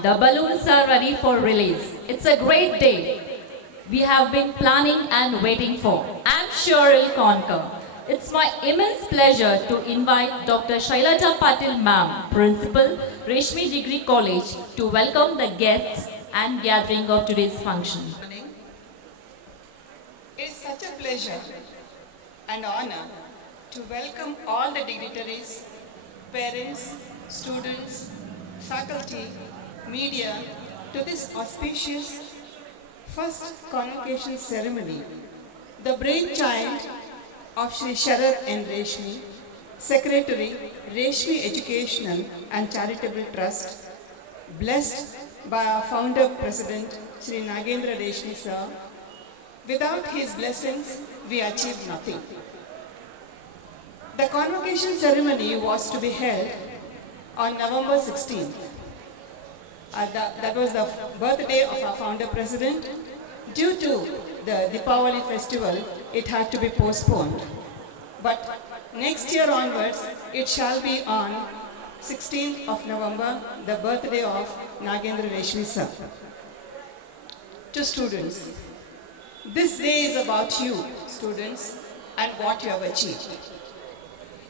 The balloons are ready for release. It's a great day we have been planning and waiting for. I'm sure it'll conquer. It's my immense pleasure to invite Dr. Shailaja Patil Ma'am, Principal, Reshmi Degree College, to welcome the guests and gathering of today's function. It's such a pleasure and honor to welcome all the dignitaries, parents, students, faculty, media to this auspicious first convocation ceremony, the brainchild of Shri Sharad N. Reshmi, Secretary, Reshmi Educational and Charitable Trust, blessed by our founder president, Shri Nagendra Reshmi sir. Without his blessings, we achieve nothing. The convocation ceremony was to be held on November 16th. That was the birthday of our founder president. Due to the Deepavali festival, it had to be postponed. But next year onwards, it shall be on 16th of November, the birthday of Nagendra Reshmi sir. To students, this day is about you, students, and what you have achieved.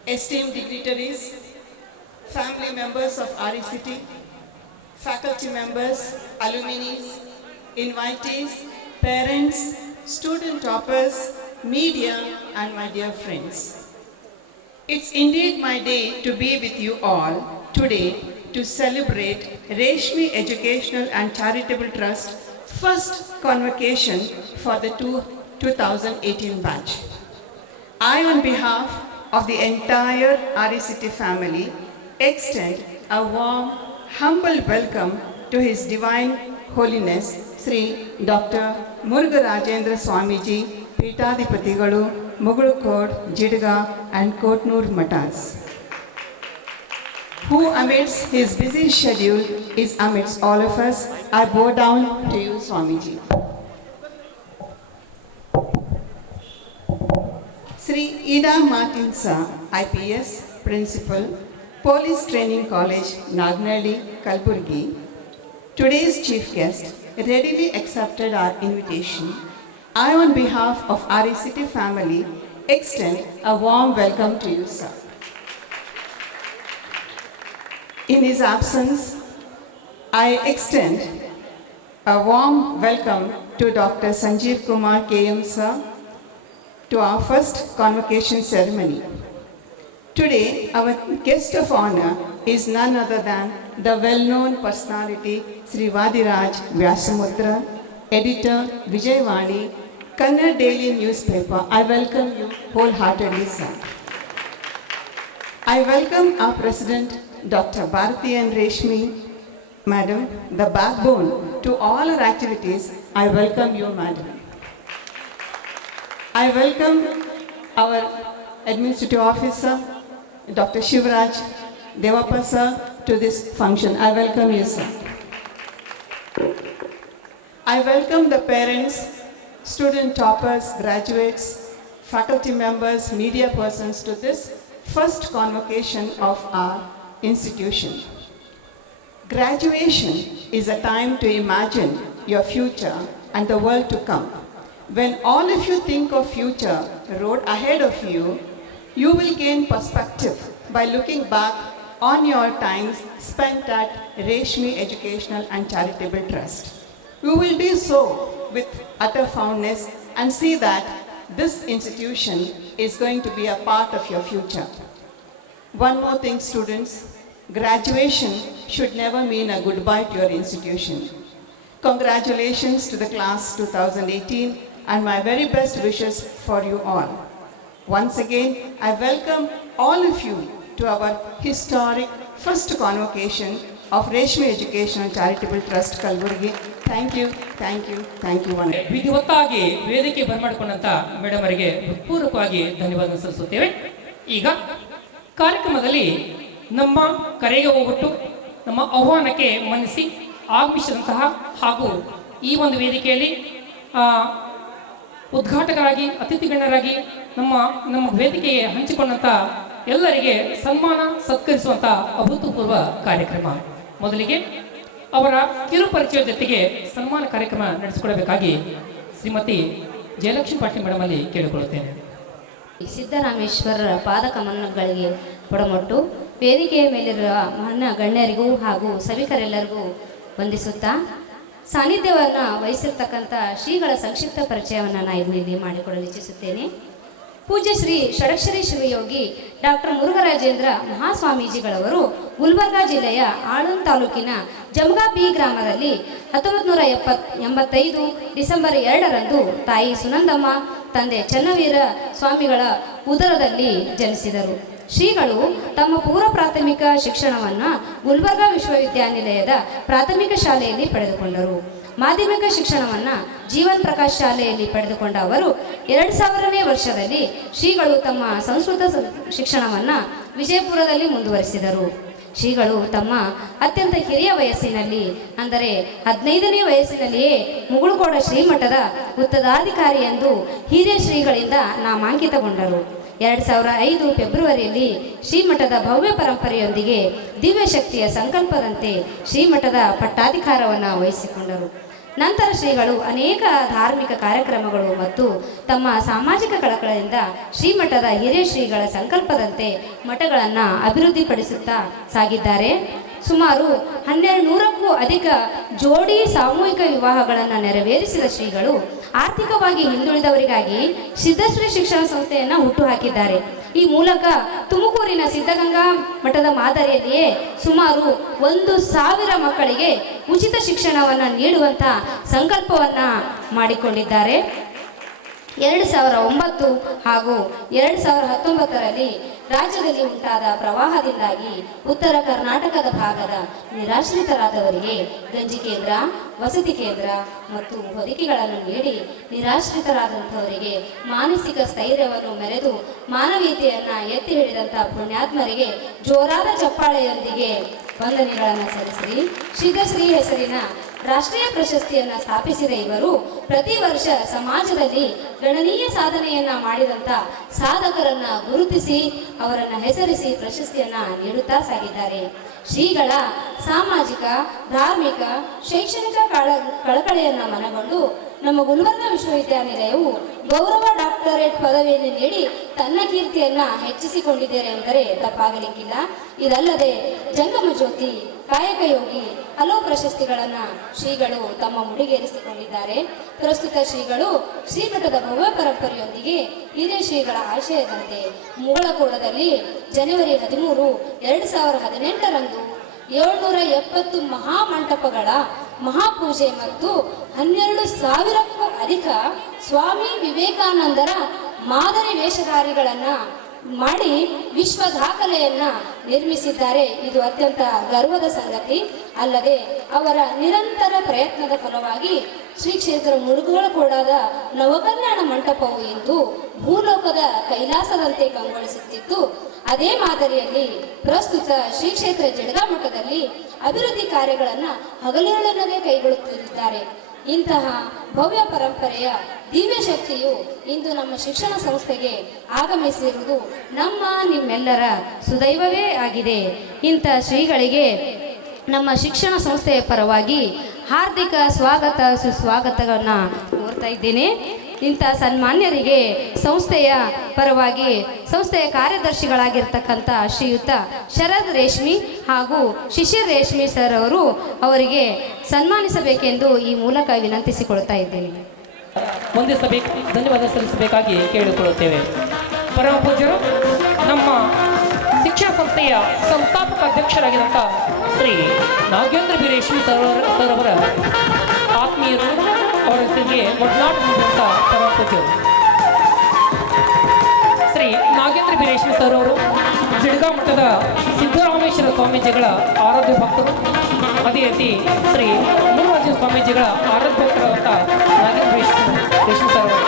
Esteemed dignitaries, family members of RECT, faculty members, alumni, invitees, parents, student toppers, media, and my dear friends. It's indeed my day to be with you all today to celebrate Reshmi Educational and Charitable Trust first convocation for the 2018 batch. I, on behalf of the entire RECT family, extend a warm, humble welcome to His Divine Holiness, Sri Dr. Muruga Rajendra Swamiji, Pitadipatigalu, Mugulukod, Jidga, and Kotnur Matas, who amidst his busy schedule is amidst all of us. I bow down to you, Swamiji. Sri Ida Martin Sir, IPS, Principal, Police Training College, Nagnali, Kalburgi. Today's chief guest readily accepted our invitation. I, on behalf of RECT family, extend a warm welcome to you, sir. In his absence, I extend a warm welcome to Dr. Sanjeev Kumar KM sir to our first convocation ceremony. Today, our guest of honor is none other than the well-known personality Sri Vadiraj Vyasamudra, editor Vijayvani, Kannada Daily newspaper. I welcome you wholeheartedly, sir. I welcome our president, Dr. Bharati N. Reshmi, madam, the backbone to all our activities. I welcome you, madam. I welcome our administrative officer, Dr. Shivraj Devappa sir, to this function. I welcome you, sir. I welcome the parents, student toppers, graduates, faculty members, media persons to this first convocation of our institution. Graduation is a time to imagine your future and the world to come. When all of you think of future road ahead of you, you will gain perspective by looking back on your time spent at Reshmi Educational and Charitable Trust. You will do so with utter fondness and see that this institution is going to be a part of your future. One more thing, students, graduation should never mean a goodbye to your institution. Congratulations to the class 2018 and my very best wishes for you all. Once again, I welcome all of you to our historic first convocation of Reshmi Education and Charitable Trust Kalburgi. Thank you, thank you, thank you. ವಿಧಿವತ್ತಾಗಿ ವೇದಿಕೆ ಬರಮಾಡಿಕೊಂಡಂತ madam ಅವರಿಗೆ ಹೃತ್ಪೂರ್ವಕವಾಗಿ ಧನ್ಯವಾದ ಸಲ್ಲಿಸುತ್ತೇವೆ. ಈಗ ಕಾರ್ಯಕ್ರಮದಲ್ಲಿ ನಮ್ಮ ಕರೆಗೆ ಹೋಗ್ಬಿಟ್ಟು ನಮ್ಮ ಆಹ್ವಾನಕ್ಕೆ ಮನ್ನಿಸಿ ಆಗಮಿಸಿದಂತಹ ಹಾಗೂ ಈ ಒಂದು ವೇದಿಕೆಯಲ್ಲಿ ಉದ್ಘಾಟಕರಾಗಿ ಅತಿಥಿಗಣ್ಯರಾಗಿ ನಮ್ಮ ವೇದಿಕೆಗೆ ಹಂಚಿಕೊಂಡಂಥ ಎಲ್ಲರಿಗೆ ಸನ್ಮಾನ ಸತ್ಕರಿಸುವಂಥ ಅಭೂತಪೂರ್ವ ಕಾರ್ಯಕ್ರಮ. ಮೊದಲಿಗೆ ಅವರ ಕಿರು ಪರಿಚಯ ಜೊತೆಗೆ ಸನ್ಮಾನ ಕಾರ್ಯಕ್ರಮ ನಡೆಸಿಕೊಳ್ಳಬೇಕಾಗಿ ಶ್ರೀಮತಿ ಜಯಲಕ್ಷ್ಮಿ ಪಾಟೀಲ್ ಮೇಡಮ್ ಅಲ್ಲಿ ಕೇಳಿಕೊಳ್ಳುತ್ತೇನೆ. ಸಿದ್ದರಾಮೇಶ್ವರರ ಪಾದಕಮಲಗಳಿಗೆ ಪೊಡಮೊಟ್ಟು ವೇದಿಕೆಯ ಮೇಲಿರುವ ಮಹಾನ್ ಗಣ್ಯರಿಗೂ ಹಾಗೂ ಸಭಿಕರೆಲ್ಲರಿಗೂ ವಂದಿಸುತ್ತಾ ಸಾನ್ನಿಧ್ಯವನ್ನು ವಹಿಸಿರ್ತಕ್ಕಂಥ ಶ್ರೀಗಳ ಸಂಕ್ಷಿಪ್ತ ಪರಿಚಯವನ್ನು ನಾನು ಇಲ್ಲಿ ಮಾಡಿಕೊಡಲು ಇಚ್ಛಿಸುತ್ತೇನೆ. ಪೂಜ್ಯ ಶ್ರೀ ಷಡಕ್ಷರಿ ಶಿವಯೋಗಿ ಡಾಕ್ಟರ್ ಮುರುಘರಾಜೇಂದ್ರ ಮಹಾಸ್ವಾಮೀಜಿಗಳವರು ಗುಲ್ಬರ್ಗಾ ಜಿಲ್ಲೆಯ ಆಳಂದ್ ತಾಲೂಕಿನ ಜಮಗಾ ಬಿ ಗ್ರಾಮದಲ್ಲಿ 1985 ಡಿಸೆಂಬರ್ 2ರಂದು ತಾಯಿ ಸುನಂದಮ್ಮ ತಂದೆ ಚನ್ನವೀರ ಸ್ವಾಮಿಗಳ ಉದರದಲ್ಲಿ ಜನಿಸಿದರು. ಶ್ರೀಗಳು ತಮ್ಮ ಪೂರ್ವ ಪ್ರಾಥಮಿಕ ಶಿಕ್ಷಣವನ್ನು ಗುಲ್ಬರ್ಗಾ ವಿಶ್ವವಿದ್ಯಾನಿಲಯದ ಪ್ರಾಥಮಿಕ ಶಾಲೆಯಲ್ಲಿ ಪಡೆದುಕೊಂಡರು. ಮಾಧ್ಯಮಿಕ ಶಿಕ್ಷಣವನ್ನು ಜೀವನ್ ಪ್ರಕಾಶ್ ಶಾಲೆಯಲ್ಲಿ ಪಡೆದುಕೊಂಡ ಅವರು 2000ನೇ ವರ್ಷದಲ್ಲಿ ಶ್ರೀಗಳು ತಮ್ಮ ಸಂಸ್ಕೃತ ಶಿಕ್ಷಣವನ್ನು ವಿಜಯಪುರದಲ್ಲಿ ಮುಂದುವರಿಸಿದರು. ಶ್ರೀಗಳು ತಮ್ಮ ಅತ್ಯಂತ ಹಿರಿಯ ವಯಸ್ಸಿನಲ್ಲಿ ಅಂದರೆ 15ನೇ ವಯಸ್ಸಿನಲ್ಲಿಯೇ ಮುಗುಳುಕೋಡ ಶ್ರೀಮಠದ ಉತ್ತರಾಧಿಕಾರಿ ಎಂದು ಹಿರಿಯ ಶ್ರೀಗಳಿಂದ ನಾಮಾಂಕಿತಗೊಂಡರು. 2005 ಫೆಬ್ರವರಿಯಲ್ಲಿ ಶ್ರೀಮಠದ ಭವ್ಯ ಪರಂಪರೆಯೊಂದಿಗೆ ದಿವ್ಯಶಕ್ತಿಯ ಸಂಕಲ್ಪದಂತೆ ಶ್ರೀಮಠದ ಪಟ್ಟಾಧಿಕಾರವನ್ನು ವಹಿಸಿಕೊಂಡರು. ನಂತರ ಶ್ರೀಗಳು ಅನೇಕ ಧಾರ್ಮಿಕ ಕಾರ್ಯಕ್ರಮಗಳು ಮತ್ತು ತಮ್ಮ ಸಾಮಾಜಿಕ ಕಳಕಳಿಯಿಂದ ಶ್ರೀಮಠದ ಹಿರಿಯ ಶ್ರೀಗಳ ಸಂಕಲ್ಪದಂತೆ ಮಠಗಳನ್ನು ಅಭಿವೃದ್ಧಿಪಡಿಸುತ್ತಾ ಸಾಗಿದ್ದಾರೆ. ಸುಮಾರು 1200ಕ್ಕೂ ಅಧಿಕ ಜೋಡಿ ಸಾಮೂಹಿಕ ವಿವಾಹಗಳನ್ನು ನೆರವೇರಿಸಿದ ಶ್ರೀಗಳು ಆರ್ಥಿಕವಾಗಿ ಹಿಂದುಳಿದವರಿಗಾಗಿ ಸಿದ್ಧಶ್ರೀ ಶಿಕ್ಷಣ ಸಂಸ್ಥೆಯನ್ನು ಹುಟ್ಟುಹಾಕಿದ್ದಾರೆ. ಈ ಮೂಲಕ ತುಮಕೂರಿನ ಸಿದ್ಧಗಂಗಾ ಮಠದ ಮಾದರಿಯಲ್ಲಿಯೇ ಸುಮಾರು 1000 ಮಕ್ಕಳಿಗೆ ಉಚಿತ ಶಿಕ್ಷಣವನ್ನು ನೀಡುವಂಥ ಸಂಕಲ್ಪವನ್ನು ಮಾಡಿಕೊಂಡಿದ್ದಾರೆ. 2009 ಹಾಗೂ 2019ರಲ್ಲಿ ರಾಜ್ಯದಲ್ಲಿ ಉಂಟಾದ ಪ್ರವಾಹದಿಂದಾಗಿ ಉತ್ತರ ಕರ್ನಾಟಕದ ಭಾಗದ ನಿರಾಶ್ರಿತರಾದವರಿಗೆ ಗಂಜಿ ಕೇಂದ್ರ, ವಸತಿ ಕೇಂದ್ರ ಮತ್ತು ಹೊದಿಕೆಗಳನ್ನು ನೀಡಿ ನಿರಾಶ್ರಿತರಾದಂಥವರಿಗೆ ಮಾನಸಿಕ ಸ್ಥೈರ್ಯವನ್ನು ಮೆರೆದು ಮಾನವೀಯತೆಯನ್ನು ಎತ್ತಿ ಹಿಡಿದಂಥ ಪುಣ್ಯಾತ್ಮರಿಗೆ ಜೋರಾದ ಚಪ್ಪಾಳೆಯೊಂದಿಗೆ ವಂದನೆಗಳನ್ನು ಸಲ್ಲಿಸಿರಿ. ಸಿದ್ಧಶ್ರೀ ಹೆಸರಿನ ರಾಷ್ಟ್ರೀಯ ಪ್ರಶಸ್ತಿಯನ್ನು ಸ್ಥಾಪಿಸಿದ ಇವರು ಪ್ರತಿ ವರ್ಷ ಸಮಾಜದಲ್ಲಿ ಗಣನೀಯ ಸಾಧನೆಯನ್ನು ಮಾಡಿದಂಥ ಸಾಧಕರನ್ನು ಗುರುತಿಸಿ ಅವರನ್ನು ಹೆಸರಿಸಿ ಪ್ರಶಸ್ತಿಯನ್ನು ನೀಡುತ್ತಾ ಸಾಗಿದ್ದಾರೆ. ಶ್ರೀಗಳ ಸಾಮಾಜಿಕ, ಧಾರ್ಮಿಕ, ಶೈಕ್ಷಣಿಕ ಕಳಕಳಿಯನ್ನು ಮನಗೊಂಡು ನಮ್ಮ ಗುಲ್ಬರ್ಗಾ ವಿಶ್ವವಿದ್ಯಾನಿಲಯವು ಗೌರವ ಡಾಕ್ಟರೇಟ್ ಪದವಿಯನ್ನು ನೀಡಿ ತನ್ನ ಕೀರ್ತಿಯನ್ನು ಹೆಚ್ಚಿಸಿಕೊಂಡಿದ್ದಾರೆ ಎಂದರೆ ತಪ್ಪಾಗಲಿಕ್ಕಿಲ್ಲ. ಇದಲ್ಲದೆ ಜಂಗಮ ಜ್ಯೋತಿ, ಕಾಯಕ ಯೋಗಿ ಹಲವು ಪ್ರಶಸ್ತಿಗಳನ್ನು ಶ್ರೀಗಳು ತಮ್ಮ ಮುಡಿಗೇರಿಸಿಕೊಂಡಿದ್ದಾರೆ. ಪ್ರಸ್ತುತ ಶ್ರೀಗಳು ಶ್ರೀಮಠದ ಭವ್ಯ ಪರಂಪರೆಯೊಂದಿಗೆ ಹಿರಿಯ ಶ್ರೀಗಳ ಆಶಯದಂತೆ ಮುಗಳಕೋಡದಲ್ಲಿ ಜನವರಿ 13, 2018ರಂದು 770 ಮಹಾಮಂಟಪಗಳ ಮಹಾಪೂಜೆ ಮತ್ತು 12,000ಕ್ಕೂ ಅಧಿಕ ಸ್ವಾಮಿ ವಿವೇಕಾನಂದರ ಮಾದರಿ ವೇಷಧಾರಿಗಳನ್ನು ಮಾಡಿ ವಿಶ್ವ ದಾಖಲೆಯನ್ನು ನಿರ್ಮಿಸಿದ್ದಾರೆ. ಇದು ಅತ್ಯಂತ ಗರ್ವದ ಸಂಗತಿ. ಅಲ್ಲದೆ ಅವರ ನಿರಂತರ ಪ್ರಯತ್ನದ ಫಲವಾಗಿ ಶ್ರೀ ಕ್ಷೇತ್ರ ಮುಳುಗುಳಕೋಡದ ನವಕಲ್ಯಾಣ ಮಂಟಪವು ಇಂದು ಭೂಲೋಕದ ಕೈಲಾಸದಂತೆ ಕಂಗೊಳಿಸುತ್ತಿದ್ದು, ಅದೇ ಮಾದರಿಯಲ್ಲಿ ಪ್ರಸ್ತುತ ಶ್ರೀ ಕ್ಷೇತ್ರ ಜಡಗಾ ಮಠದಲ್ಲಿ ಅಭಿವೃದ್ಧಿ ಕಾರ್ಯಗಳನ್ನು ಹಗಲಿರುಳೆನ್ನದೇ ಕೈಗೊಳ್ಳುತ್ತಿದ್ದಾರೆ. ಇಂತಹ ಭವ್ಯ ಪರಂಪರೆಯ ದಿವ್ಯ ಶಕ್ತಿಯು ಇಂದು ನಮ್ಮ ಶಿಕ್ಷಣ ಸಂಸ್ಥೆಗೆ ಆಗಮಿಸಿರುವುದು ನಿಮ್ಮೆಲ್ಲರ ಸುದೈವವೇ ಆಗಿದೆ. ಇಂಥ ಶ್ರೀಗಳಿಗೆ ನಮ್ಮ ಶಿಕ್ಷಣ ಸಂಸ್ಥೆಯ ಪರವಾಗಿ ಹಾರ್ದಿಕ ಸ್ವಾಗತ ಸುಸ್ವಾಗತಗಳನ್ನ ಕೋರ್ತಾ ಇದ್ದೇನೆ. ಇಂಥ ಸನ್ಮಾನ್ಯರಿಗೆ ಸಂಸ್ಥೆಯ ಪರವಾಗಿ ಸಂಸ್ಥೆಯ ಕಾರ್ಯದರ್ಶಿಗಳಾಗಿರ್ತಕ್ಕಂಥ ಶ್ರೀಯುತ ಶರದ್ ರೇಷ್ಮಿ ಹಾಗೂ ಶಿಶಿರ್ ರೇಷ್ಮಿ ಸರ್ ಅವರಿಗೆ ಸನ್ಮಾನಿಸಬೇಕೆಂದು ಈ ಮೂಲಕ ವಿನಂತಿಸಿಕೊಳ್ತಾ ಇದ್ದೇನೆ. ವಂದಿಸಬೇಕು, ಧನ್ಯವಾದ ಸಲ್ಲಿಸಬೇಕಾಗಿ ಕೇಳಿಕೊಳ್ಳುತ್ತೇವೆ. ಪರಮ ಪೂಜ್ಯರು ನಮ್ಮ ಶಿಕ್ಷಣ ಸಂಸ್ಥೆಯ ಸಂಸ್ಥಾಪಕ ಅಧ್ಯಕ್ಷರಾಗಿರುವಂಥ ಶ್ರೀ ನಾಗೇಂದ್ರ ಬಿ ರೇಷ್ಮಿ ಸರ್ ಅವರ ಆತ್ಮೀಯರು, ಅವರ ಜೊತೆಗೆ ಒಡನಾಟ ಹೊಂದಿರುವಂಥ ಪರಮ ಪೂಜ್ಯರು ಶ್ರೀ ನಾಗೇಂದ್ರ ಬಿ ರೇಷ್ಮಿ ಸರ್ ಅವರು ಜಿಡ್ಗಾ ಮಠದ ಸಿದ್ದರಾಮೇಶ್ವರ ಸ್ವಾಮೀಜಿಗಳ ಆರಾಧ್ಯ ಭಕ್ತರು. ಅದೇ ರೀತಿ ಶ್ರೀ ಮುರುಘರಾಜ ಸ್ವಾಮೀಜಿಗಳ ಆರಾಧ್ಯ ಭಕ್ತರಾದಂಥ ನಾಗೇಂದ್ರ ರೇಷ್ಮಿ ಸರ್ ಅವರು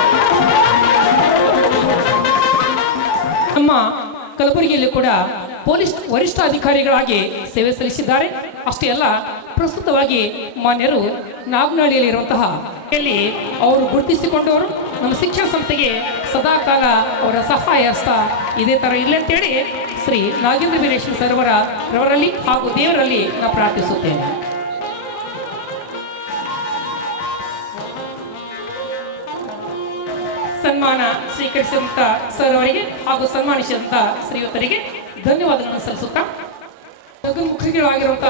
ನಮ್ಮ ಕಲಬುರಗಿಯಲ್ಲಿ ಕೂಡ ಪೊಲೀಸ್ ವರಿಷ್ಠ ಅಧಿಕಾರಿಗಳಾಗಿ ಸೇವೆ ಸಲ್ಲಿಸಿದ್ದಾರೆ. ಅಷ್ಟೇ ಅಲ್ಲ, ಪ್ರಸ್ತುತವಾಗಿ ಮಾನ್ಯರು ನಾಗನಹಳ್ಳಿಯಲ್ಲಿರುವಂತಹ ಇಲ್ಲಿ ಅವರು ಗುರುತಿಸಿಕೊಂಡವರು ನಮ್ಮ ಶಿಕ್ಷಣ ಸಂಸ್ಥೆಗೆ ಸದಾಕಾಲ ಅವರ ಸಹಾಯ ಹಸ್ತ ಇದೇ ಥರ ಇಲ್ಲ ಅಂತೇಳಿ ಶ್ರೀ ನಾಗೇಂದ್ರ ಬಿ ರೇಷ್ಮಿ ಸರ್ ರವರಲ್ಲಿ ಹಾಗೂ ದೇವರಲ್ಲಿ ನಾನು ಪ್ರಾರ್ಥಿಸುತ್ತೇನೆ. ಸನ್ಮಾನ ಸ್ವೀಕರಿಸಿದಂಥ ಸರ್ ಅವರಿಗೆ ಹಾಗೂ ಸನ್ಮಾನಿಸಿದಂಥ ಶ್ರೀಯುತರಿಗೆ ಧನ್ಯವಾದಗಳನ್ನು ಸಲ್ಲಿಸುತ್ತಾ, ಜಗನ್ಮುಖಿಗಳಾಗಿರುವಂಥ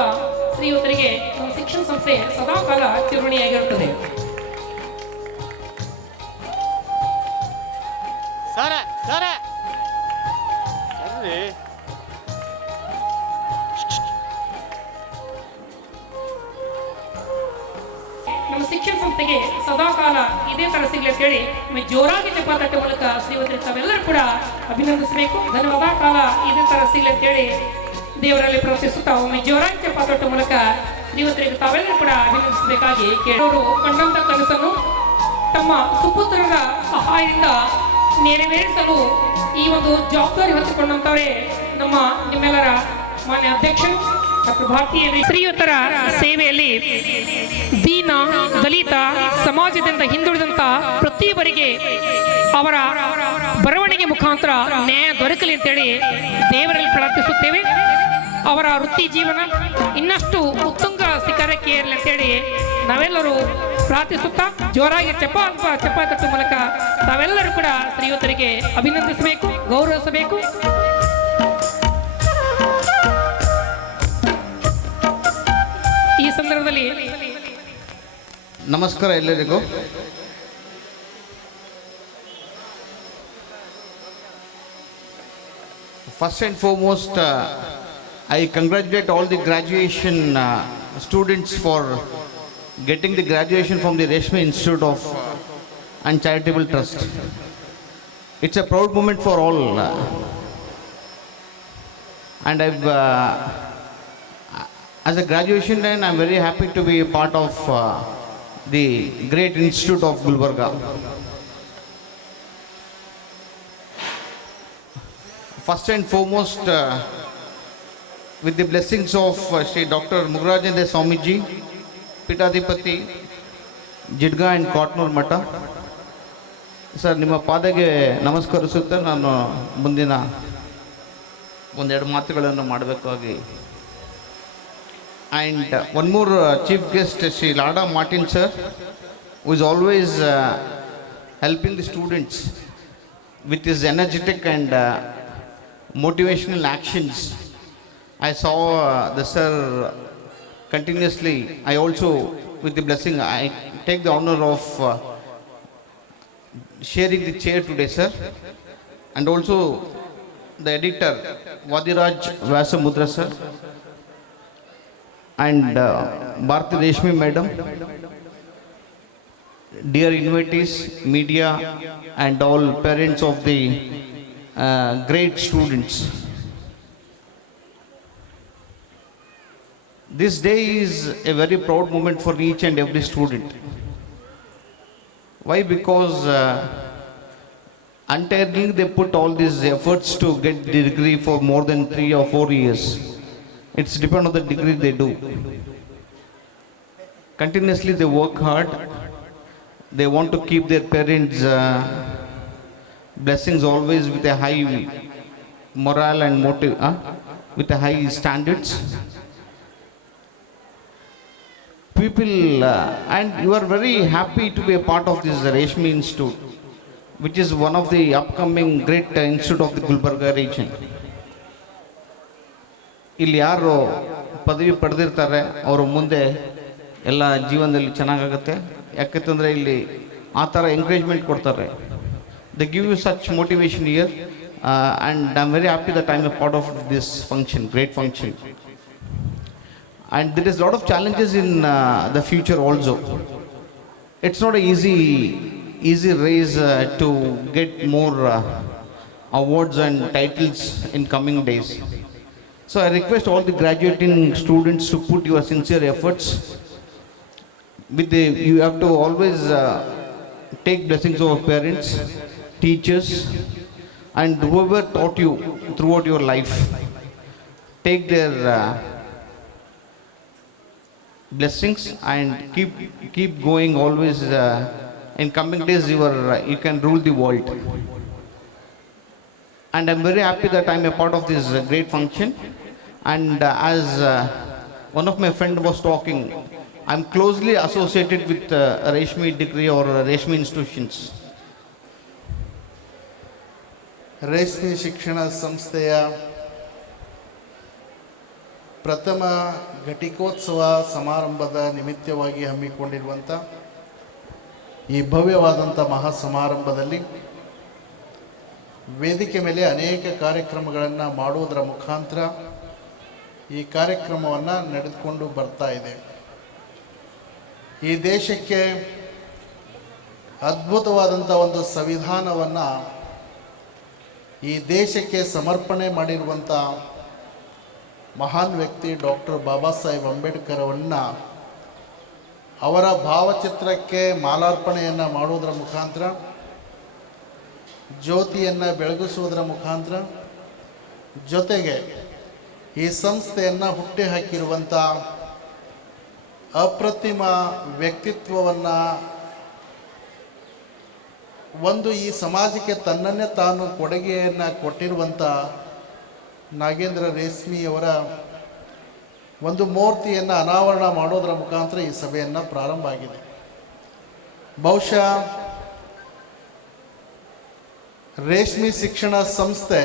ಶ್ರೀಯುತರಿಗೆ ನಮ್ಮ ಶಿಕ್ಷಣ ಸಂಸ್ಥೆ ಸದಾಕಾಲ ಚಿರುಣಿಯಾಗಿರುತ್ತದೆ. ನಮ್ಮ ಶಿಕ್ಷಣ ಸಂಸ್ಥೆಗೆ ಸದಾಕಾಲ ಇದೇ ತರ ಸಿಗ್ಲಿ ಅಂತ ಹೇಳಿ ಜೋರಾಗಿ ಚಪ್ಪಾತಟ್ಟೆ ಮೂಲಕ ಶ್ರೀಯುತರಿಗೆ ತಾವೆಲ್ಲರೂ ಕೂಡ ಅಭಿನಂದಿಸಬೇಕು. ಧನ್ಯವಾದ ಕಾಲ ಇದೇ ತರ ಸಿಗ್ಲಿ ಅಂತ ಹೇಳಿ ದೇವರಲ್ಲಿ ಪ್ರಾರ್ಥಿಸುತ್ತಾ ಒಮ್ಮೆ ಜೋರಾಗಿ ಚಪ್ಪಾತಟ್ಟೆ ಮೂಲಕ ಶ್ರೀಯುತರಿಗೆ ತಾವೆಲ್ಲರೂ ಕೂಡ ಅಭಿನಂದಿಸಬೇಕಾಗಿ ಕೇಳೋರು ಕಂಡಂತ ಕನಸನ್ನು ತಮ್ಮ ಸುಪುತ್ರರ ಸಹಾಯದಿಂದ ನೆರವೇರಿಸಲು ಈ ಒಂದು ಜವಾಬ್ದಾರಿ ಹೊತ್ತುಕೊಂಡಂತವರೇ ನಮ್ಮ ನಿಮ್ಮೆಲ್ಲರ ಮಾನ್ಯ ಅಧ್ಯಕ್ಷರು ಡಾಕ್ಟರ್ ಭಾರತೀಯ ಶ್ರೀಯುತರ ಸೇವೆಯಲ್ಲಿ ದೀನ ದಲಿತ ಸಮಾಜದಿಂದ ಹಿಂದುಳಿದಂತ ಪ್ರತಿಯೊಬ್ಬರಿಗೆ ಅವರ ಬರವಣಿಗೆ ಮುಖಾಂತರ ನ್ಯಾಯ ದೊರಕಲಿ ಅಂತೇಳಿ ದೇವರಲ್ಲಿ ಪ್ರಾರ್ಥಿಸುತ್ತೇವೆ. ಅವರ ವೃತ್ತಿ ಜೀವನ ಇನ್ನಷ್ಟು ಉತ್ತುಂಗ ಶಿಖರಕ್ಕೆ ಏರಲಿ ಅಂತೇಳಿ ನಾವೆಲ್ಲರೂ ಪ್ರಾರ್ಥಿಸುತ್ತಾ ಜೋರಾಗಿ ಚಪ್ಪಾತಟ್ಟು ಮೂಲಕ ತಾವೆಲ್ಲರೂ ಕೂಡ ಶ್ರೀಯುತರಿಗೆ ಅಭಿನಂದಿಸಬೇಕು, ಗೌರವಿಸಬೇಕು. ಈ ಸಂದರ್ಭದಲ್ಲಿ ನಮಸ್ಕಾರ ಎಲ್ಲರಿಗೂ. First and foremost, I congratulate all the graduation students for getting the graduation from the Reshmi Institute of and Charitable Trust. It's a proud moment for all, and as a graduation then I'm very happy to be a part of the great institute of Gulbarga. First and foremost, with the blessings of Shri Dr. Murugarajendra Swamiji, Pitadipati, Jidga and Kotnur Mata, sir ನಿಮ್ಮ ಪಾದಗೆ ನಮಸ್ಕರಿಸುತ್ತಾ ನಾನು ಮುಂದಿನ ಒಂದೆರಡು ಮಾತುಗಳನ್ನು ಮಾಡಬೇಕಾಗಿ. And one more chief guest, Sri Lada Martin sir, who is always helping the students with his energetic and motivational actions. I saw the sir continuously. I also, with the blessing, I take the honor of sharing the chair today, sir. And also the editor, Vadiraj Vyasamudra sir. And Bharti Reshmi madam, dear invitees, media and all parents of the great students. This day is a very proud moment for each and every student. Why? Because untiringly they put all these efforts to get the degree for more than 3 or 4 years. It's depend on the degree they do. Continuously they work hard. They want to keep their parents' blessings always with a high morale and motive, with a high standards. people, and you are very happy to be a part of this Reshmi Institute, which is one of the upcoming great institute of the Gulbarga region. ಇಲ್ಲಿ ಯಾರು ಪದವಿ ಪಡೆದಿರ್ತಾರೆ ಅವರು ಮುಂದೆ ಎಲ್ಲ ಜೀವನದಲ್ಲಿ ಚೆನ್ನಾಗಾಗುತ್ತೆ. ಯಾಕಂತಂದರೆ ಇಲ್ಲಿ ಆ ಥರ ಎಂಕರೇಜ್ಮೆಂಟ್ ಕೊಡ್ತಾರೆ. They give you such motivation year, and I am very happy that I am a part of this function, great function. And there is a lot of challenges in the future also. It's not an easy race to get more awards and titles in coming days. So I request all the graduating students to put your sincere efforts. You have to always take blessings of parents, teachers, and whoever taught you throughout your life. Take their blessings and keep going always. In coming days you can rule the world, and I'm very happy that I'm a part of this great function. And as one of my friend was talking, I'm closely associated with Reshmi degree or Reshmi institutions. ರೇಷ್ಮೆ ಶಿಕ್ಷಣ ಸಂಸ್ಥೆಯ ಪ್ರಥಮ ಘಟಿಕೋತ್ಸವ ಸಮಾರಂಭದ ನಿಮಿತ್ತವಾಗಿ ಹಮ್ಮಿಕೊಂಡಿರುವಂಥ ಈ ಭವ್ಯವಾದಂಥ ಮಹಾ ಸಮಾರಂಭದಲ್ಲಿ ವೇದಿಕೆ ಮೇಲೆ ಅನೇಕ ಕಾರ್ಯಕ್ರಮಗಳನ್ನು ಮಾಡುವುದರ ಮುಖಾಂತರ ಈ ಕಾರ್ಯಕ್ರಮವನ್ನು ನಡೆದುಕೊಂಡು ಬರ್ತಾ ಇದೆ. ಈ ದೇಶಕ್ಕೆ ಅದ್ಭುತವಾದಂಥ ಒಂದು ಸಂವಿಧಾನವನ್ನು ಈ ದೇಶಕ್ಕೆ ಸಮರ್ಪಣೆ ಮಾಡಿರುವಂಥ ಮಹಾನ್ ವ್ಯಕ್ತಿ ಡಾಕ್ಟರ್ ಬಾಬಾ ಸಾಹೇಬ್ ಅಂಬೇಡ್ಕರ್ ಅವರನ್ನು ಅವರ ಭಾವಚಿತ್ರಕ್ಕೆ ಮಾಲಾರ್ಪಣೆಯನ್ನು ಮಾಡುವುದರ ಮುಖಾಂತರ, ಜ್ಯೋತಿಯನ್ನು ಬೆಳಗಿಸುವುದರ ಮುಖಾಂತರ, ಜೊತೆಗೆ ಈ ಸಂಸ್ಥೆಯನ್ನು ಹುಟ್ಟಿ ಹಾಕಿರುವಂಥ ಅಪ್ರತಿಮ ವ್ಯಕ್ತಿತ್ವವನ್ನು, ಒಂದು ಈ ಸಮಾಜಕ್ಕೆ ತನ್ನನ್ನೇ ತಾನು ಕೊಡುಗೆಯನ್ನು ಕೊಟ್ಟಿರುವಂಥ ನಾಗೇಂದ್ರ ರೇಷ್ಮಿಯವರ ಒಂದು ಮೂರ್ತಿಯನ್ನು ಅನಾವರಣ ಮಾಡೋದರ ಮುಖಾಂತರ ಈ ಸಭೆಯನ್ನು ಪ್ರಾರಂಭ ಆಗಿದೆ. ಬಹುಶಃ ರೇಷ್ಮೆ ಶಿಕ್ಷಣ ಸಂಸ್ಥೆ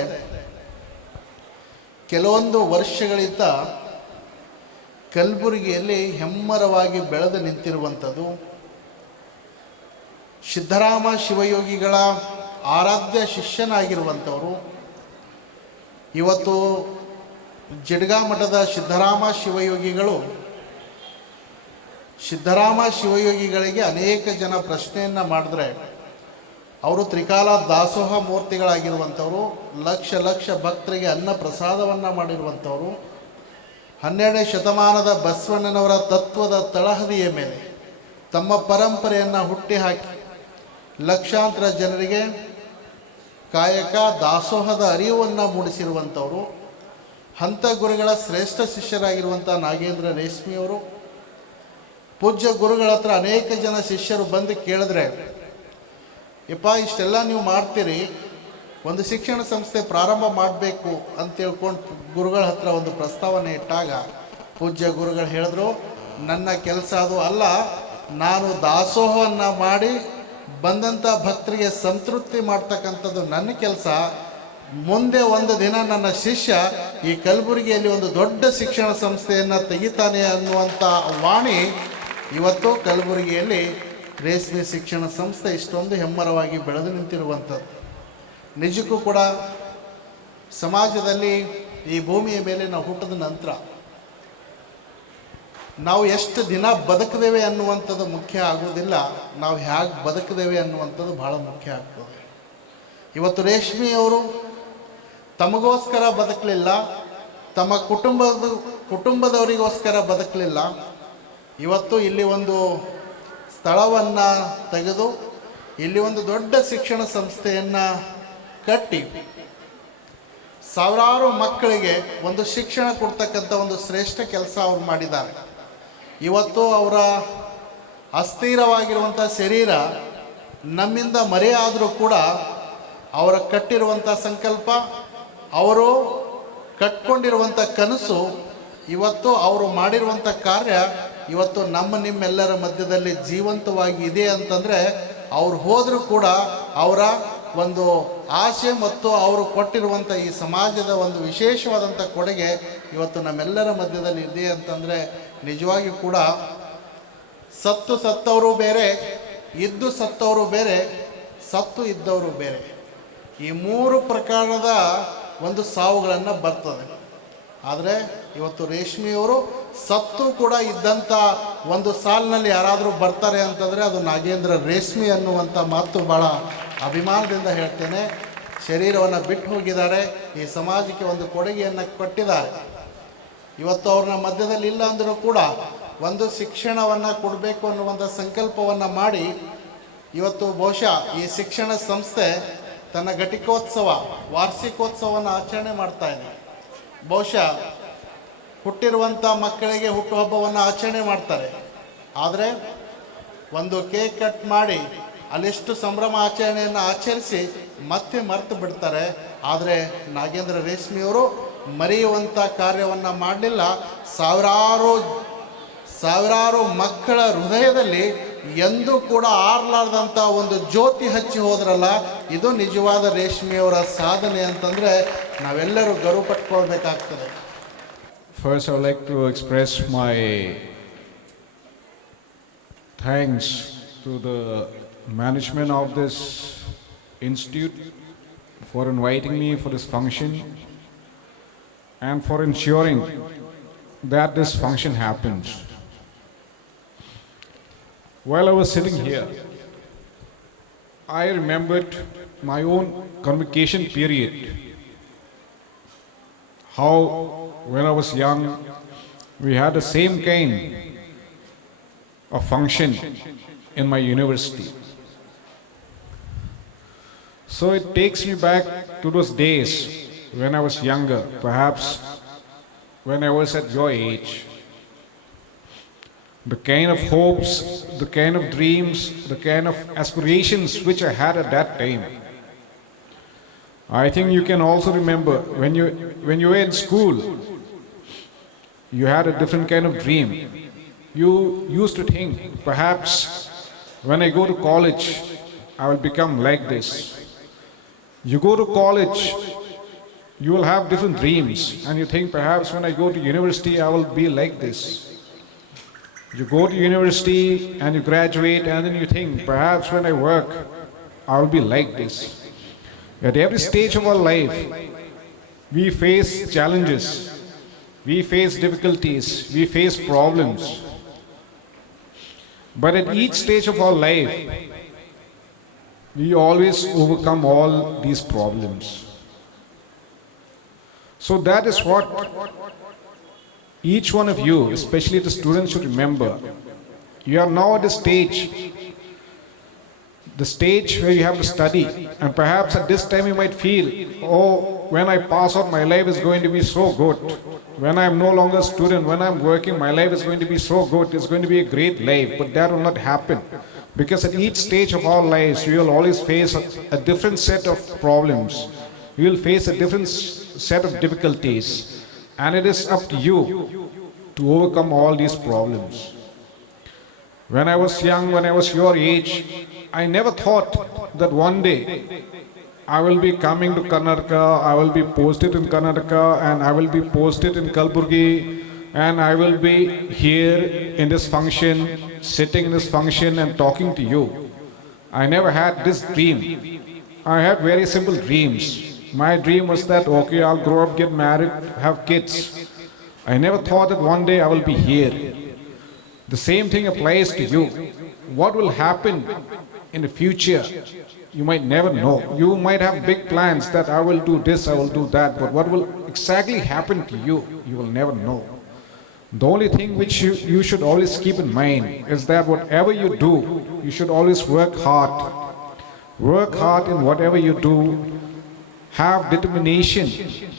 ಕೆಲವೊಂದು ವರ್ಷಗಳಿಂದ ಕಲಬುರಗಿಯಲ್ಲಿ ಹೆಮ್ಮರವಾಗಿ ಬೆಳೆದು ನಿಂತಿರುವಂಥದ್ದು. ಸಿದ್ದರಾಮ ಶಿವಯೋಗಿಗಳ ಆರಾಧ್ಯ ಶಿಷ್ಯನಾಗಿರುವಂಥವರು. ಇವತ್ತು ಜಿಡ್ಗಾ ಮಠದ ಸಿದ್ದರಾಮ ಶಿವಯೋಗಿಗಳಿಗೆ ಅನೇಕ ಜನ ಪ್ರಶ್ನೆಯನ್ನು ಮಾಡಿದ್ರೆ ಅವರು ತ್ರಿಕಾಲ ದಾಸೋಹ ಮೂರ್ತಿಗಳಾಗಿರುವಂಥವರು, ಲಕ್ಷ ಲಕ್ಷ ಭಕ್ತರಿಗೆ ಅನ್ನ ಪ್ರಸಾದವನ್ನು ಮಾಡಿರುವಂಥವರು, 12ನೇ ಶತಮಾನದ ಬಸವಣ್ಣನವರ ತತ್ವದ ತಳಹದಿಯ ಮೇಲೆ ತಮ್ಮ ಪರಂಪರೆಯನ್ನು ಹುಟ್ಟಿ ಹಾಕಿ ಲಕ್ಷಾಂತರ ಜನರಿಗೆ ಕಾಯಕ ದಾಸೋಹದ ಅರಿವನ್ನು ಮೂಡಿಸಿರುವಂಥವರು, ಹಂತ ಗುರುಗಳ ಶ್ರೇಷ್ಠ ಶಿಷ್ಯರಾಗಿರುವಂಥ ನಾಗೇಂದ್ರ ರೇಷ್ಮಿಯವರು. ಪೂಜ್ಯ ಗುರುಗಳ ಹತ್ರ ಅನೇಕ ಜನ ಶಿಷ್ಯರು ಬಂದು ಕೇಳಿದ್ರೆ, ಯಪ್ಪ ಇಷ್ಟೆಲ್ಲ ನೀವು ಮಾಡ್ತೀರಿ, ಒಂದು ಶಿಕ್ಷಣ ಸಂಸ್ಥೆ ಪ್ರಾರಂಭ ಮಾಡಬೇಕು ಅಂತ ಹೇಳ್ಕೊಂಡು ಗುರುಗಳ ಹತ್ರ ಒಂದು ಪ್ರಸ್ತಾವನೆ ಇಟ್ಟಾಗ ಪೂಜ್ಯ ಗುರುಗಳು ಹೇಳಿದ್ರು, ನನ್ನ ಕೆಲಸ ಅದು ಅಲ್ಲ, ನಾನು ದಾಸೋಹವನ್ನು ಮಾಡಿ ಬಂದಂಥ ಭಕ್ತರಿಗೆ ಸಂತೃಪ್ತಿ ಮಾಡ್ತಕ್ಕಂಥದ್ದು ನನ್ನ ಕೆಲಸ. ಮುಂದೆ ಒಂದು ದಿನ ನನ್ನ ಶಿಷ್ಯ ಈ ಕಲಬುರಗಿಯಲ್ಲಿ ಒಂದು ದೊಡ್ಡ ಶಿಕ್ಷಣ ಸಂಸ್ಥೆಯನ್ನು ತೆಗಿತಾನೆ ಅನ್ನುವಂಥ ವಾಣಿ ಇವತ್ತು ಕಲಬುರಗಿಯಲ್ಲಿ ರೇಷ್ಮೆ ಶಿಕ್ಷಣ ಸಂಸ್ಥೆ ಇಷ್ಟೊಂದು ಹೆಮ್ಮರವಾಗಿ ಬೆಳೆದು ನಿಂತಿರುವಂಥದ್ದು. ನಿಜಕ್ಕೂ ಕೂಡ ಸಮಾಜದಲ್ಲಿ ಈ ಭೂಮಿಯ ಮೇಲೆ ನಾವು ಹುಟ್ಟಿದ ನಂತರ ನಾವು ಎಷ್ಟು ದಿನ ಬದುಕಿದೇವೆ ಅನ್ನುವಂಥದ್ದು ಮುಖ್ಯ ಆಗೋದಿಲ್ಲ, ನಾವು ಹೇಗೆ ಬದುಕಿದೇವೆ ಅನ್ನುವಂಥದ್ದು ಭಾಳ ಮುಖ್ಯ ಆಗ್ತದೆ. ಇವತ್ತು ರೇಷ್ಮೆಯವರು ತಮಗೋಸ್ಕರ ಬದುಕಲಿಲ್ಲ, ತಮ್ಮ ಕುಟುಂಬದವರಿಗೋಸ್ಕರ ಬದುಕಲಿಲ್ಲ. ಇವತ್ತು ಇಲ್ಲಿ ಒಂದು ಸ್ಥಳವನ್ನು ತೆಗೆದು ಇಲ್ಲಿ ಒಂದು ದೊಡ್ಡ ಶಿಕ್ಷಣ ಸಂಸ್ಥೆಯನ್ನು ಕಟ್ಟಿ ಸಾವಿರಾರು ಮಕ್ಕಳಿಗೆ ಒಂದು ಶಿಕ್ಷಣ ಕೊಡ್ತಕ್ಕಂಥ ಒಂದು ಶ್ರೇಷ್ಠ ಕೆಲಸ ಅವರು ಮಾಡಿದ್ದಾರೆ. ಇವತ್ತು ಅವರ ಅಸ್ಥಿರವಾಗಿರುವಂಥ ಶರೀರ ನಮ್ಮಿಂದ ಮರೆಯಾದರೂ ಕೂಡ ಅವರ ಕಟ್ಟಿರುವಂಥ ಸಂಕಲ್ಪ, ಅವರು ಕಟ್ಕೊಂಡಿರುವಂಥ ಕನಸು, ಇವತ್ತು ಅವರು ಮಾಡಿರುವಂಥ ಕಾರ್ಯ ಇವತ್ತು ನಿಮ್ಮೆಲ್ಲರ ಮಧ್ಯದಲ್ಲಿ ಜೀವಂತವಾಗಿ ಇದೆ ಅಂತಂದರೆ ಅವ್ರು ಹೋದರೂ ಕೂಡ ಅವರ ಒಂದು ಆಸೆ ಮತ್ತು ಅವರು ಕೊಟ್ಟಿರುವಂಥ ಈ ಸಮಾಜದ ಒಂದು ವಿಶೇಷವಾದಂಥ ಕೊಡುಗೆ ಇವತ್ತು ನಮ್ಮೆಲ್ಲರ ಮಧ್ಯದಲ್ಲಿ ಇದೆ ಅಂತಂದರೆ ನಿಜವಾಗಿ ಕೂಡ ಸತ್ತವರು ಬೇರೆ, ಇದ್ದು ಸತ್ತವರು ಬೇರೆ, ಸತ್ತು ಇದ್ದವರು ಬೇರೆ. ಈ ಮೂರು ಪ್ರಕಾರದ ಒಂದು ಸಾವುಗಳನ್ನು ಬರ್ತದೆ. ಆದರೆ ಇವತ್ತು ರೇಷ್ಮೆಯವರು ಸತ್ತು ಕೂಡ ಇದ್ದಂಥ ಒಂದು ಸಾಲಿನಲ್ಲಿ ಯಾರಾದರೂ ಬರ್ತಾರೆ ಅಂತಂದರೆ ಅದು ನಾಗೇಂದ್ರ ರೇಷ್ಮೆ ಅನ್ನುವಂಥ ಮಾತು ಭಾಳ ಅಭಿಮಾನದಿಂದ ಹೇಳ್ತೇನೆ. ಶರೀರವನ್ನು ಬಿಟ್ಟು ಹೋಗಿದ್ದಾರೆ, ಈ ಸಮಾಜಕ್ಕೆ ಒಂದು ಕೊಡುಗೆಯನ್ನು ಕೊಟ್ಟಿದ್ದಾರೆ. ಇವತ್ತು ಅವ್ರನ್ನ ಮಧ್ಯದಲ್ಲಿ ಇಲ್ಲ ಅಂದರೂ ಕೂಡ ಒಂದು ಶಿಕ್ಷಣವನ್ನು ಕೊಡಬೇಕು ಅನ್ನುವಂಥ ಸಂಕಲ್ಪವನ್ನು ಮಾಡಿ ಇವತ್ತು ಬಹುಶಃ ಈ ಶಿಕ್ಷಣ ಸಂಸ್ಥೆ ತನ್ನ ಘಟಿಕೋತ್ಸವ ವಾರ್ಷಿಕೋತ್ಸವವನ್ನು ಆಚರಣೆ ಮಾಡ್ತಾ ಇದೆ. ಬಹುಶಃ ಹುಟ್ಟಿರುವಂಥ ಮಕ್ಕಳಿಗೆ ಹುಟ್ಟುಹಬ್ಬವನ್ನು ಆಚರಣೆ ಮಾಡ್ತಾರೆ. ಆದರೆ ಒಂದು ಕೇಕ್ ಕಟ್ ಮಾಡಿ ಅಲ್ಲಿಷ್ಟು ಸಂಭ್ರಮ ಆಚರಣೆಯನ್ನು ಆಚರಿಸಿ ಮತ್ತೆ ಮರೆತು ಬಿಡ್ತಾರೆ. ಆದರೆ ನಾಗೇಂದ್ರ ರೇಷ್ಮೆಯವರು ಮರೆಯುವಂಥ ಕಾರ್ಯವನ್ನು ಮಾಡಲಿಲ್ಲ. ಸಾವಿರಾರು ಮಕ್ಕಳ ಹೃದಯದಲ್ಲಿ ಎಂದೂ ಕೂಡ ಆರ್ಲಾರ್ದಂಥ ಒಂದು ಜ್ಯೋತಿ ಹಚ್ಚಿ ಹೋದ್ರಲ್ಲ, ಇದು ನಿಜವಾದ ರೇಷ್ಮೆಯವರ ಸಾಧನೆ ಅಂತಂದರೆ ನಾವೆಲ್ಲರೂ ಗರ್ವ ಪಟ್ಕೊಳ್ಬೇಕಾಗ್ತದೆ. First, I would like to express my thanks to the management of this institute for inviting me for this function and for ensuring that this function happens. While I was sitting here, I remembered my own convocation period. How when I was young, we had the same kind of function in my university. So it takes me back to those days when I was younger, perhaps when I was at your age. The kind of hopes, the kind of dreams, the kind of aspirations which I had at that time. I think you can also remember when you were in school, you had a different kind of dream. You used to think, perhaps when I go to college, I will become like this. You go to college, you will have different dreams, and you think, perhaps when I go to university, I will be like this. You go to university and you graduate, and then you think, perhaps when I work, I will be like this. At every stage of our life, we face challenges, we face difficulties, we face problems. But at each stage of our life, we always overcome all these problems. So that is what each one of you, especially the students, should remember. You are now at a stage, the stage where you have to study, and perhaps at this time you might feel, oh, when I pass out, my life is going to be so good. When I am no longer a student, when I am working, my life is going to be so good, it's going to be a great life. But that will not happen, because at each stage of our lives, we will always face a different set of problems. We will face a different set of difficulties, and it is up to you to overcome all these problems. When I was young, when I was your age, I never thought that one day I will be coming to Karnataka, I will be posted in Karnataka, and I will be posted in Kalburgi, and I will be here in this function, sitting in this function and talking to you. I never had this dream. I had very simple dreams. My dream was that, okay, I'll grow up, get married, have kids. I never thought that one day I will be here. The same thing applies to you. What will happen in the future, you might never know. You might have big plans that I will do this, I will do that, but what will exactly happen to you, you will never know. The only thing which you should always keep in mind is that whatever you do, you should always work hard. Work hard in whatever you do. Have determination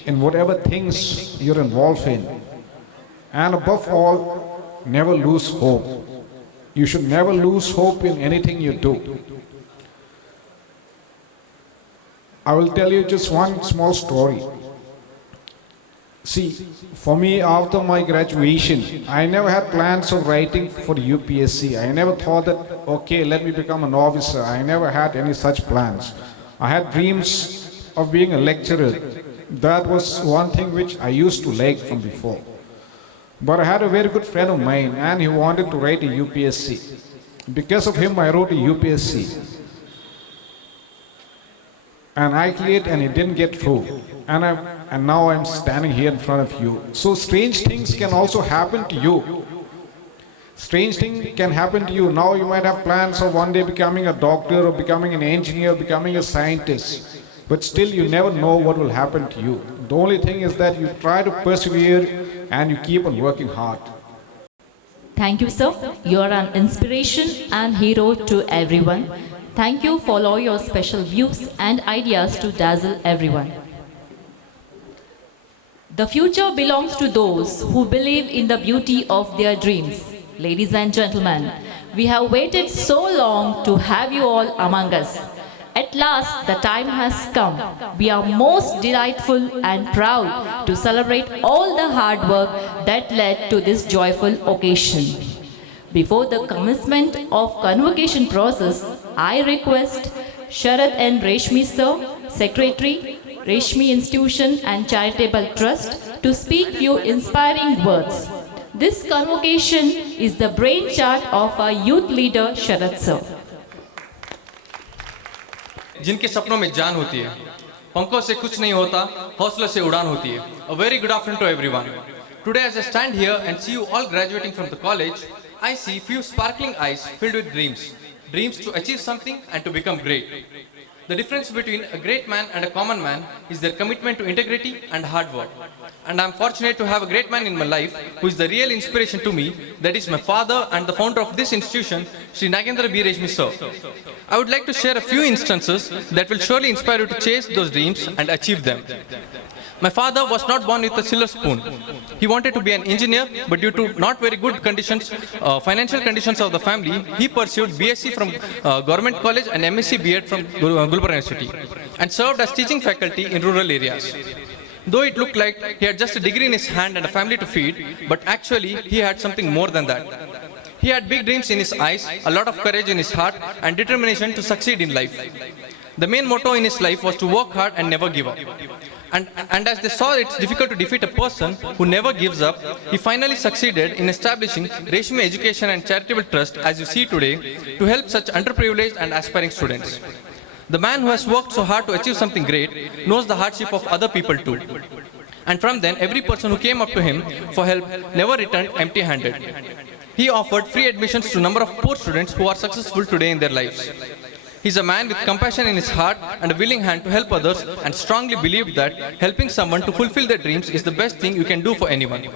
in whatever things you're involved in. And above all, never lose hope. You should never lose hope in anything you do. I will tell you just one small story. See, for me, after my graduation, I never had plans of writing for UPSC. I never thought that, okay, let me become an officer. I never had any such plans. I had dreams of being a lecturer. That was one thing which I used to like from before. But I had a very good friend of mine, and he wanted to write a UPSC. Because of him, I wrote a UPSC. And I cleared, and it didn't get through. And now I'm standing here in front of you. So strange things can also happen to you. Strange thing can happen to you. Now you might have plans of one day becoming a doctor or becoming an engineer, becoming a scientist. But still you never know what will happen to you. The only thing is that you try to persevere and you keep on working hard. Thank you, sir. You are an inspiration and hero to everyone. Thank you for all your special views and ideas to dazzle everyone. The future belongs to those who believe in the beauty of their dreams. Ladies and gentlemen, we have waited so long to have you all among us. At last, the time has come. We are most delightful and proud to celebrate all the hard work that led to this joyful occasion. Before the commencement of convocation process, I request Sharad N. Reshmi Sir, Secretary, Reshmi Institution and Charitable Trust, to speak few inspiring words. This convocation is the brainchild of our youth leader Sharad Sir. जिनके सपनों में जान होती है, पंखों से कुछ नहीं होता, हौसलों से उड़ान होती है. A very good afternoon to everyone. Today as I stand here and see you all graduating from the college, I see few sparkling eyes filled with dreams. Dreams to achieve something and to become great. The difference between a great man and a common man is their commitment to integrity and hard work. And I am fortunate to have a great man in my life who is the real inspiration to me, that is my father and the founder of this institution, Sri Nagendra B. Reshmi Sir. I would like to share a few instances that will surely inspire you to chase those dreams and achieve them. My father was not born with a silver spoon. He wanted to be an engineer, but due to not very good conditions, financial conditions of the family, he pursued BSc from Government College and MSc B.Ed from Gulbarga University and served as teaching faculty in rural areas. Though it looked like he had just a degree in his hand and a family to feed, but actually he had something more than that. He had big dreams in his eyes, a lot of courage in his heart, and determination to succeed in life. The main motto in his life was to work hard and never give up. And as they saw it's difficult to defeat a person who never gives up, he finally succeeded in establishing Reshmi Education and Charitable Trust, as you see today, to help such underprivileged and aspiring students. The man who has worked so hard to achieve something great knows the hardship of other people too. And from then, every person who came up to him for help never returned empty-handed. He offered free admissions to a number of poor students who are successful today in their lives. He is a man with compassion in his heart and a willing hand to help others, and strongly believed that helping someone to fulfill their dreams is the best thing you can do for anyone.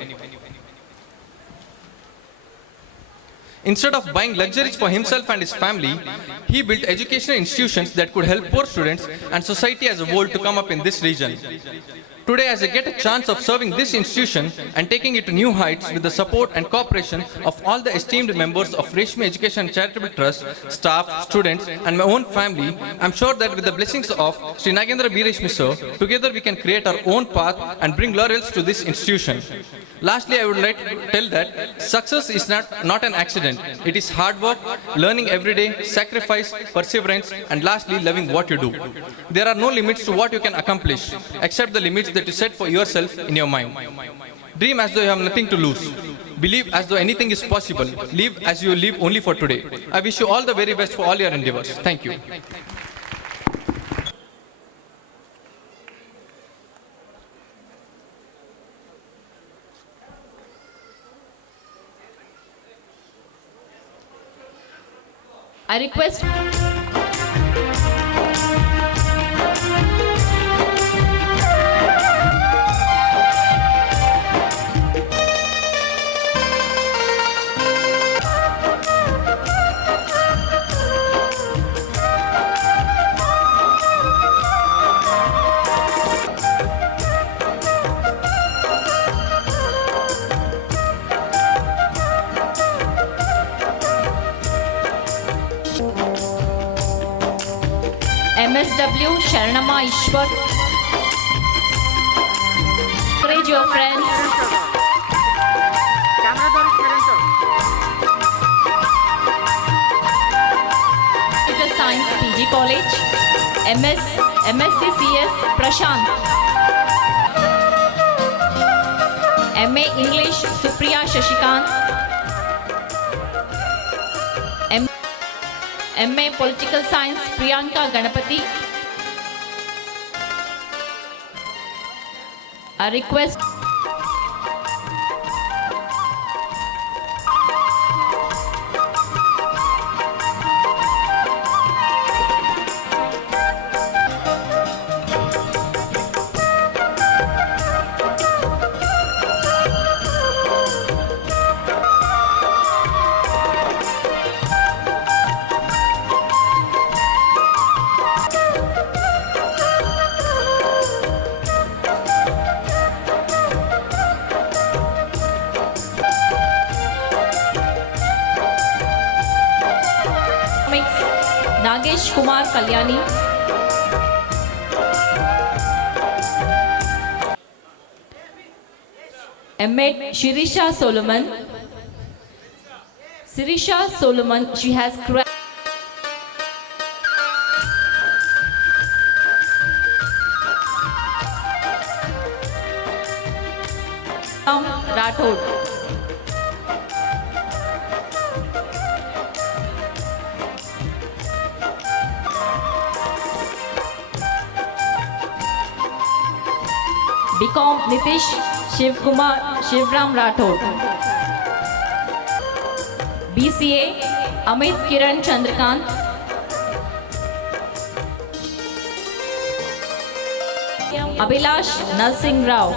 Instead of buying luxuries for himself and his family, he built educational institutions that could help poor students and society as a whole to come up in this region. Today, as I get a chance of serving this institution and taking it to new heights with the support and cooperation of all the esteemed members of Reshmi Education and Charitable Trust, staff, students, and my own family, I'm sure that with the blessings of Sri Nagendra B. Reshmi Sir, together we can create our own path and bring laurels to this institution. Lastly, I would like to tell that success is not an accident. It is hard work, learning every day, sacrifice, perseverance, and lastly, loving what you do. There are no limits to what you can accomplish, except the limits that you set for yourself in your mind. Dream as though you have nothing to lose. Believe as though anything is possible. Live as you live only for today. I wish you all the very best for all your endeavors. Thank you. I request MSW Sharanama Ishwar. Encourage your friends. Computer Science PG College, MSc CS Prashant, MA English Supriya Shashikant, MA Political Science Priyanka Ganapati. A request. Nagesh Kumar Kalyani, M.Ed Shirisha Solomon. Sirisha Solomon, she has Rathod. BCom Nitish Shivkumar Shivram Rathod. BCA Amit Kiran Chandrakant. Abhilash Narsingh Rao.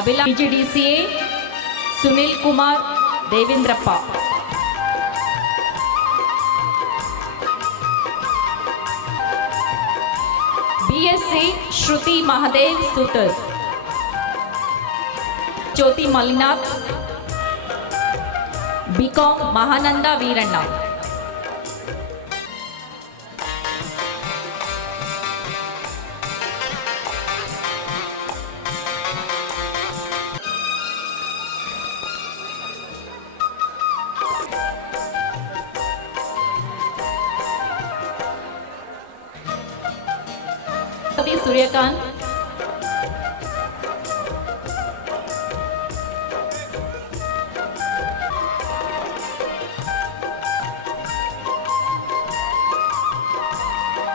Abhilash PGDCA Sunil Kumar Devindrappa. BSc Shruti Mahadev Sutar. Jyoti Malinath. BCom Mahananda Veeranna. Suryakant.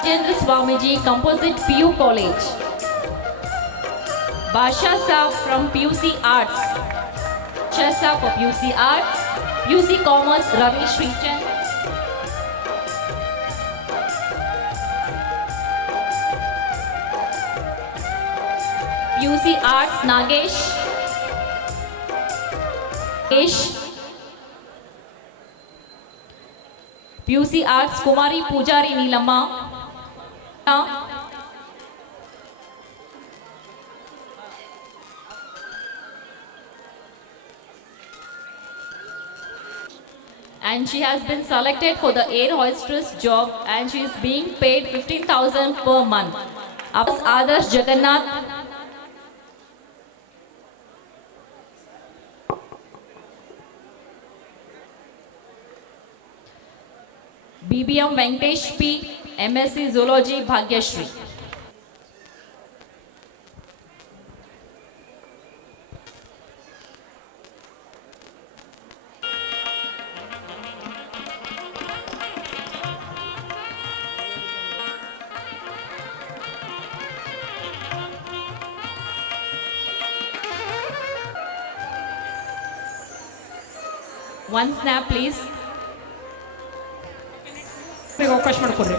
Jendra Swamiji, Composite PU College. Basha Saab from PUC Arts. Basha Saab for PUC Arts. PUC Commerce Ravi Srichand. PUC Arts Nagesh. PUC Arts Kumari Pujari Neelamma. And she has been selected for the air hostess job and she is being paid 15,000 per month. Adarsh Jagannath. BBM Venkatesh P, MSc Zoology Bhagyashri. One snap, please. ಅವಕಾಶ ಮಾಡಿಕೊಡ್ರಿ.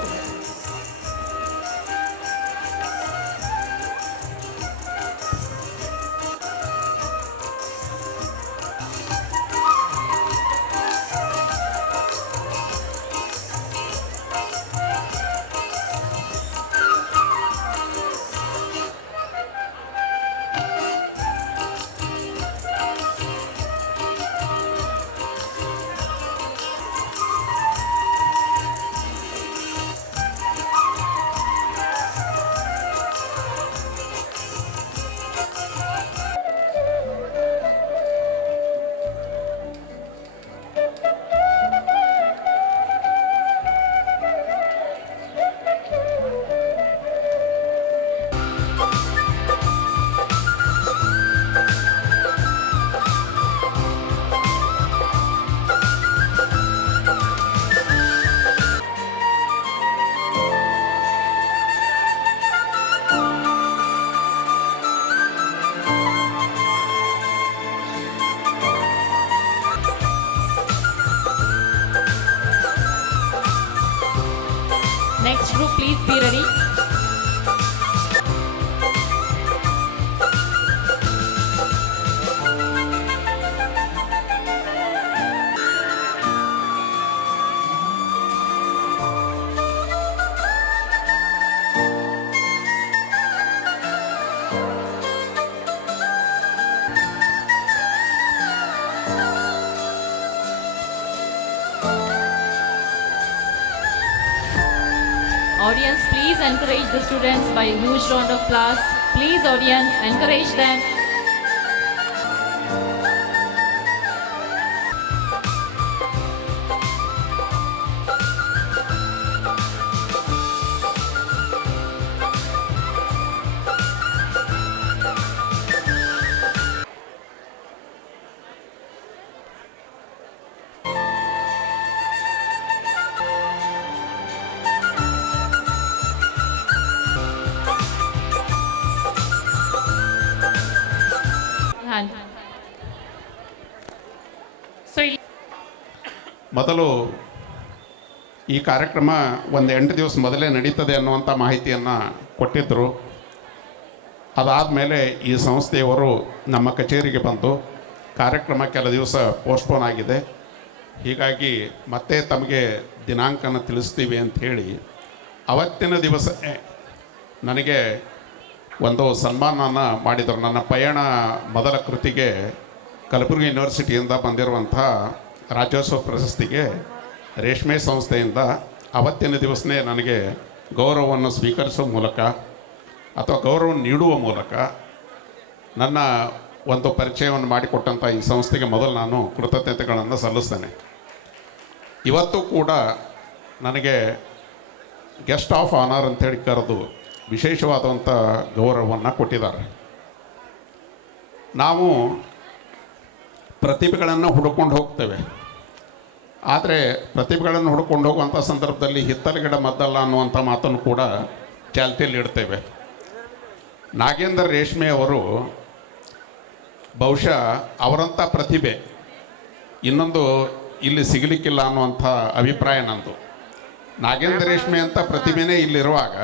Next group, please be ready. Audience, please encourage the students by a huge round of applause. Please, audience, encourage them. Hand. So ಇಲ್ಲಿ ಮೊದಲು ಈ ಕಾರ್ಯಕ್ರಮ ಒಂದು 8 ದಿವಸ ಮೊದಲೇ ನಡೀತದೆ ಅನ್ನುವಂಥ ಮಾಹಿತಿಯನ್ನು ಕೊಟ್ಟಿದ್ದರು. ಅದಾದಮೇಲೆ ಈ ಸಂಸ್ಥೆಯವರು ನಮ್ಮ ಕಚೇರಿಗೆ ಬಂದು ಕಾರ್ಯಕ್ರಮ ಕೆಲ ದಿವಸ ಪೋಸ್ಟ್ಪೋನ್ ಆಗಿದೆ, ಹೀಗಾಗಿ ಮತ್ತೆ ತಮಗೆ ದಿನಾಂಕನ ತಿಳಿಸ್ತೀವಿ ಅಂಥೇಳಿ ಅವತ್ತಿನ ದಿವಸ ನನಗೆ ಒಂದು ಸನ್ಮಾನನ ಮಾಡಿದರು. ನನ್ನ ಪಯಣ ಮೊದಲ ಕೃತಿಗೆ ಕಲಬುರಗಿ ಯೂನಿವರ್ಸಿಟಿಯಿಂದ ಬಂದಿರುವಂಥ ರಾಜ್ಯೋತ್ಸವ ಪ್ರಶಸ್ತಿಗೆ ರೇಷ್ಮೆ ಸಂಸ್ಥೆಯಿಂದ ಅವತ್ತಿನ ದಿವಸನೇ ನನಗೆ ಗೌರವವನ್ನು ಸ್ವೀಕರಿಸುವ ಮೂಲಕ ಅಥವಾ ಗೌರವ ನೀಡುವ ಮೂಲಕ ನನ್ನ ಒಂದು ಪರಿಚಯವನ್ನು ಮಾಡಿಕೊಟ್ಟಂಥ ಈ ಸಂಸ್ಥೆಗೆ ಮೊದಲು ನಾನು ಕೃತಜ್ಞತೆಗಳನ್ನು ಸಲ್ಲಿಸ್ತೇನೆ. ಇವತ್ತು ಕೂಡ ನನಗೆ ಗೆಸ್ಟ್ ಆಫ್ ಆನರ್ ಅಂಥೇಳಿ ಕರೆದು ವಿಶೇಷವಾದಂಥ ಗೌರವವನ್ನು ಕೊಟ್ಟಿದ್ದಾರೆ. ನಾವು ಪ್ರತಿಭೆಗಳನ್ನು ಹುಡುಕೊಂಡು ಹೋಗ್ತೇವೆ, ಆದರೆ ಪ್ರತಿಭೆಗಳನ್ನು ಹುಡುಕೊಂಡು ಹೋಗುವಂಥ ಸಂದರ್ಭದಲ್ಲಿ ಹಿತ್ತಲ ಗಿಡ ಮದ್ದಲ್ಲ ಅನ್ನುವಂಥ ಮಾತನ್ನು ಕೂಡ ಚಾಲ್ತಿಯಲ್ಲಿ ಇಡ್ತೇವೆ. ನಾಗೇಂದ್ರ ರೇಷ್ಮೆ ಅವರು ಬಹುಶಃ ಅವರಂಥ ಪ್ರತಿಭೆ ಇನ್ನೊಂದು ಇಲ್ಲಿ ಸಿಗಲಿಕ್ಕಿಲ್ಲ ಅನ್ನುವಂಥ ಅಭಿಪ್ರಾಯ ನಂದು. ನಾಗೇಂದ್ರ ರೇಷ್ಮೆ ಅಂತ ಪ್ರತಿಭೆನೇ ಇಲ್ಲಿರುವಾಗ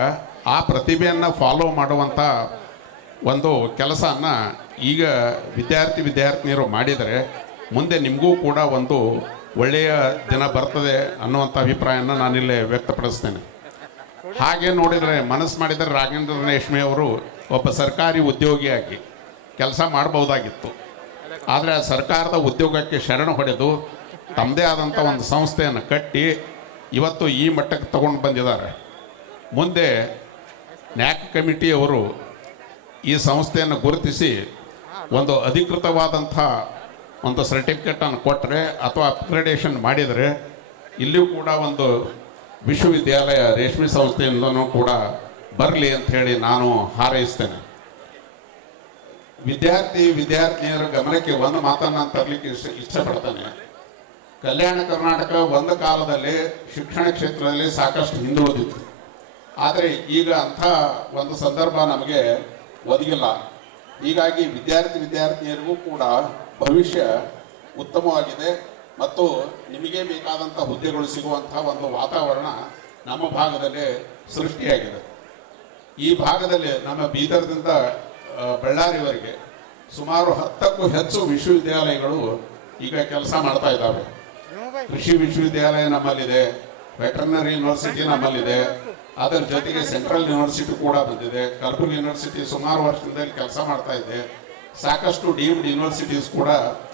ಆ ಪ್ರತಿಭೆಯನ್ನು ಫಾಲೋ ಮಾಡುವಂಥ ಒಂದು ಕೆಲಸವನ್ನು ಈಗ ವಿದ್ಯಾರ್ಥಿನಿಯರು ಮಾಡಿದರೆ ಮುಂದೆ ನಿಮಗೂ ಕೂಡ ಒಂದು ಒಳ್ಳೆಯ ದಿನ ಬರ್ತದೆ ಅನ್ನುವಂಥ ಅಭಿಪ್ರಾಯನ ನಾನಿಲ್ಲಿ ವ್ಯಕ್ತಪಡಿಸ್ತೇನೆ. ಹಾಗೆ ನೋಡಿದರೆ ಮನಸ್ಸು ಮಾಡಿದರೆ ನಾಗೇಂದ್ರ ರೇಷ್ಮೆ ಅವರು ಒಬ್ಬ ಸರ್ಕಾರಿ ಉದ್ಯೋಗಿಯಾಗಿ ಕೆಲಸ ಮಾಡ್ಬೋದಾಗಿತ್ತು. ಆದರೆ ಆ ಸರ್ಕಾರದ ಉದ್ಯೋಗಕ್ಕೆ ಶರಣು ಹೊಡೆದು ತಮ್ಮದೇ ಆದಂಥ ಒಂದು ಸಂಸ್ಥೆಯನ್ನು ಕಟ್ಟಿ ಇವತ್ತು ಈ ಮಟ್ಟಕ್ಕೆ ತಗೊಂಡು ಬಂದಿದ್ದಾರೆ. ಮುಂದೆ ನ್ಯಾಕ್ ಕಮಿಟಿಯವರು ಈ ಸಂಸ್ಥೆಯನ್ನು ಗುರುತಿಸಿ ಒಂದು ಅಧಿಕೃತವಾದಂಥ ಒಂದು ಸರ್ಟಿಫಿಕೇಟನ್ನು ಕೊಟ್ಟರೆ ಅಥವಾ ಅಪ್ಗ್ರೇಡೇಷನ್ ಮಾಡಿದರೆ ಇಲ್ಲಿಯೂ ಕೂಡ ಒಂದು ವಿಶ್ವವಿದ್ಯಾಲಯ ರೇಷ್ಮೆ ಸಂಸ್ಥೆಯಿಂದನೂ ಕೂಡ ಬರಲಿ ಅಂಥೇಳಿ ನಾನು ಹಾರೈಸ್ತೇನೆ. ವಿದ್ಯಾರ್ಥಿನಿಯರ ಗಮನಕ್ಕೆ ಒಂದು ಮಾತನ್ನು ತರಲಿಕ್ಕೆ ಇಷ್ಟಪಡ್ತೇನೆ. ಕಲ್ಯಾಣ ಕರ್ನಾಟಕ ಒಂದು ಕಾಲದಲ್ಲಿ ಶಿಕ್ಷಣ ಕ್ಷೇತ್ರದಲ್ಲಿ ಸಾಕಷ್ಟು ಹಿಂದುಳಿದಿತ್ತು, ಆದರೆ ಈಗ ಅಂಥ ಒಂದು ಸಂದರ್ಭ ನಮಗೆ ಒದಗಿಲ್ಲ. ಹೀಗಾಗಿ ವಿದ್ಯಾರ್ಥಿನಿಯರಿಗೂ ಕೂಡ ಭವಿಷ್ಯ ಉತ್ತಮವಾಗಿದೆ ಮತ್ತು ನಿಮಗೆ ಬೇಕಾದಂಥ ಹುದ್ದೆಗಳು ಸಿಗುವಂಥ ಒಂದು ವಾತಾವರಣ ನಮ್ಮ ಭಾಗದಲ್ಲಿ ಸೃಷ್ಟಿಯಾಗಿದೆ. ಈ ಭಾಗದಲ್ಲಿ ನಮ್ಮ ಬೀದರ್ದಿಂದ ಬಳ್ಳಾರಿವರೆಗೆ ಸುಮಾರು 10ಕ್ಕೂ ಹೆಚ್ಚು ವಿಶ್ವವಿದ್ಯಾಲಯಗಳು ಈಗ ಕೆಲಸ ಮಾಡ್ತಾ ಇದ್ದಾವೆ. ಕೃಷಿ ವಿಶ್ವವಿದ್ಯಾಲಯ ನಮ್ಮಲ್ಲಿದೆ, ವೆಟರ್ನರಿ ಯೂನಿವರ್ಸಿಟಿ ನಮ್ಮಲ್ಲಿದೆ, ಅದರ ಜೊತೆಗೆ ಸೆಂಟ್ರಲ್ ಯೂನಿವರ್ಸಿಟಿ ಕೂಡ ಬಂದಿದೆ. ಕಲಬುರಗಿ ಯೂನಿವರ್ಸಿಟಿ ಸುಮಾರು ವರ್ಷದಿಂದ ಕೆಲಸ ಮಾಡ್ತಾ ಇದೆ. ಸಾಕಷ್ಟು ಡೀಮ್ಡ್ ಯೂನಿವರ್ಸಿಟೀಸ್ ಕೂಡ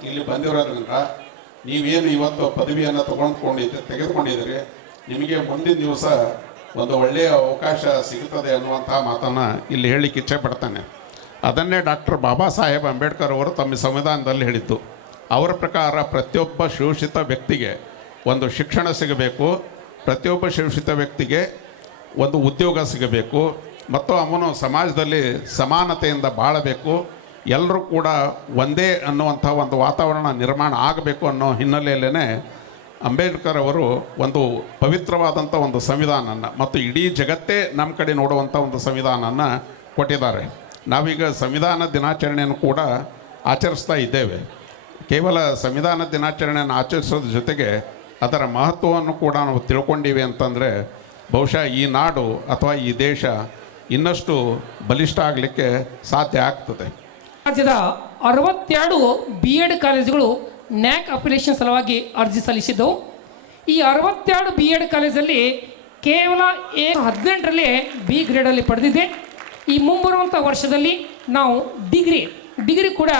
ಇಲ್ಲಿ ಬಂದಿರೋದ್ರಿಂದ ನೀವೇನು ಇವತ್ತು ಪದವಿಯನ್ನು ತೆಗೆದುಕೊಂಡಿದ್ದೀರಿ, ನಿಮಗೆ ಮುಂದಿನ ದಿವಸ ಒಂದು ಒಳ್ಳೆಯ ಅವಕಾಶ ಸಿಗುತ್ತದೆ ಅನ್ನುವಂಥ ಮಾತನ್ನು ಇಲ್ಲಿ ಹೇಳಲಿಕ್ಕೆ ಇಚ್ಛೆ ಪಡ್ತಾನೆ. ಅದನ್ನೇ ಡಾಕ್ಟರ್ ಬಾಬಾ ಸಾಹೇಬ್ ಅಂಬೇಡ್ಕರ್ ಅವರು ತಮ್ಮ ಸಂವಿಧಾನದಲ್ಲಿ ಹೇಳಿದ್ದು. ಅವರ ಪ್ರಕಾರ ಪ್ರತಿಯೊಬ್ಬ ಶೋಷಿತ ವ್ಯಕ್ತಿಗೆ ಒಂದು ಶಿಕ್ಷಣ ಸಿಗಬೇಕು, ಪ್ರತಿಯೊಬ್ಬ ಶೋಷಿತ ವ್ಯಕ್ತಿಗೆ ಒಂದು ಉದ್ಯೋಗ ಸಿಗಬೇಕು ಮತ್ತು ಅವನು ಸಮಾಜದಲ್ಲಿ ಸಮಾನತೆಯಿಂದ ಬಾಳಬೇಕು, ಎಲ್ಲರೂ ಕೂಡ ಒಂದೇ ಅನ್ನುವಂಥ ಒಂದು ವಾತಾವರಣ ನಿರ್ಮಾಣ ಆಗಬೇಕು ಅನ್ನೋ ಹಿನ್ನೆಲೆಯಲ್ಲೇ ಅಂಬೇಡ್ಕರ್ ಅವರು ಒಂದು ಪವಿತ್ರವಾದಂಥ ಒಂದು ಸಂವಿಧಾನನ ಮತ್ತು ಇಡೀ ಜಗತ್ತೇ ನಮ್ಮ ಕಡೆ ನೋಡುವಂಥ ಒಂದು ಸಂವಿಧಾನನ ಕೊಟ್ಟಿದ್ದಾರೆ. ನಾವೀಗ ಸಂವಿಧಾನ ದಿನಾಚರಣೆಯನ್ನು ಕೂಡ ಆಚರಿಸ್ತಾ ಇದ್ದೇವೆ. ಕೇವಲ ಸಂವಿಧಾನ ದಿನಾಚರಣೆಯನ್ನು ಆಚರಿಸೋದ್ರ ಜೊತೆಗೆ ಅದರ ಮಹತ್ವವನ್ನು ಕೂಡ ನಾವು ತಿಳ್ಕೊಂಡಿವಿ ಅಂತಂದರೆ ಬಹುಶಃ ಈ ನಾಡು ಅಥವಾ ಈ ದೇಶ ಇನ್ನಷ್ಟು ಬಲಿಷ್ಠ ಆಗಲಿಕ್ಕೆ ಸಾಧ್ಯ ಆಗ್ತದೆ. ರಾಜ್ಯದ 62 BEd ಕಾಲೇಜುಗಳು ನ್ಯಾಕ್ ಅಪ್ಲಿಕೇಶನ್ ಸಲುವಾಗಿ ಅರ್ಜಿ ಸಲ್ಲಿಸಿದ್ದವು. ಈ 62 BEd ಕಾಲೇಜಲ್ಲಿ ಕೇವಲ 18ರಲ್ಲಿ B ಗ್ರೇಡಲ್ಲಿ ಪಡೆದಿದೆ. ಈ ಮುಂಬರುವಂಥ ವರ್ಷದಲ್ಲಿ ನಾವು ಡಿಗ್ರಿ ಕೂಡ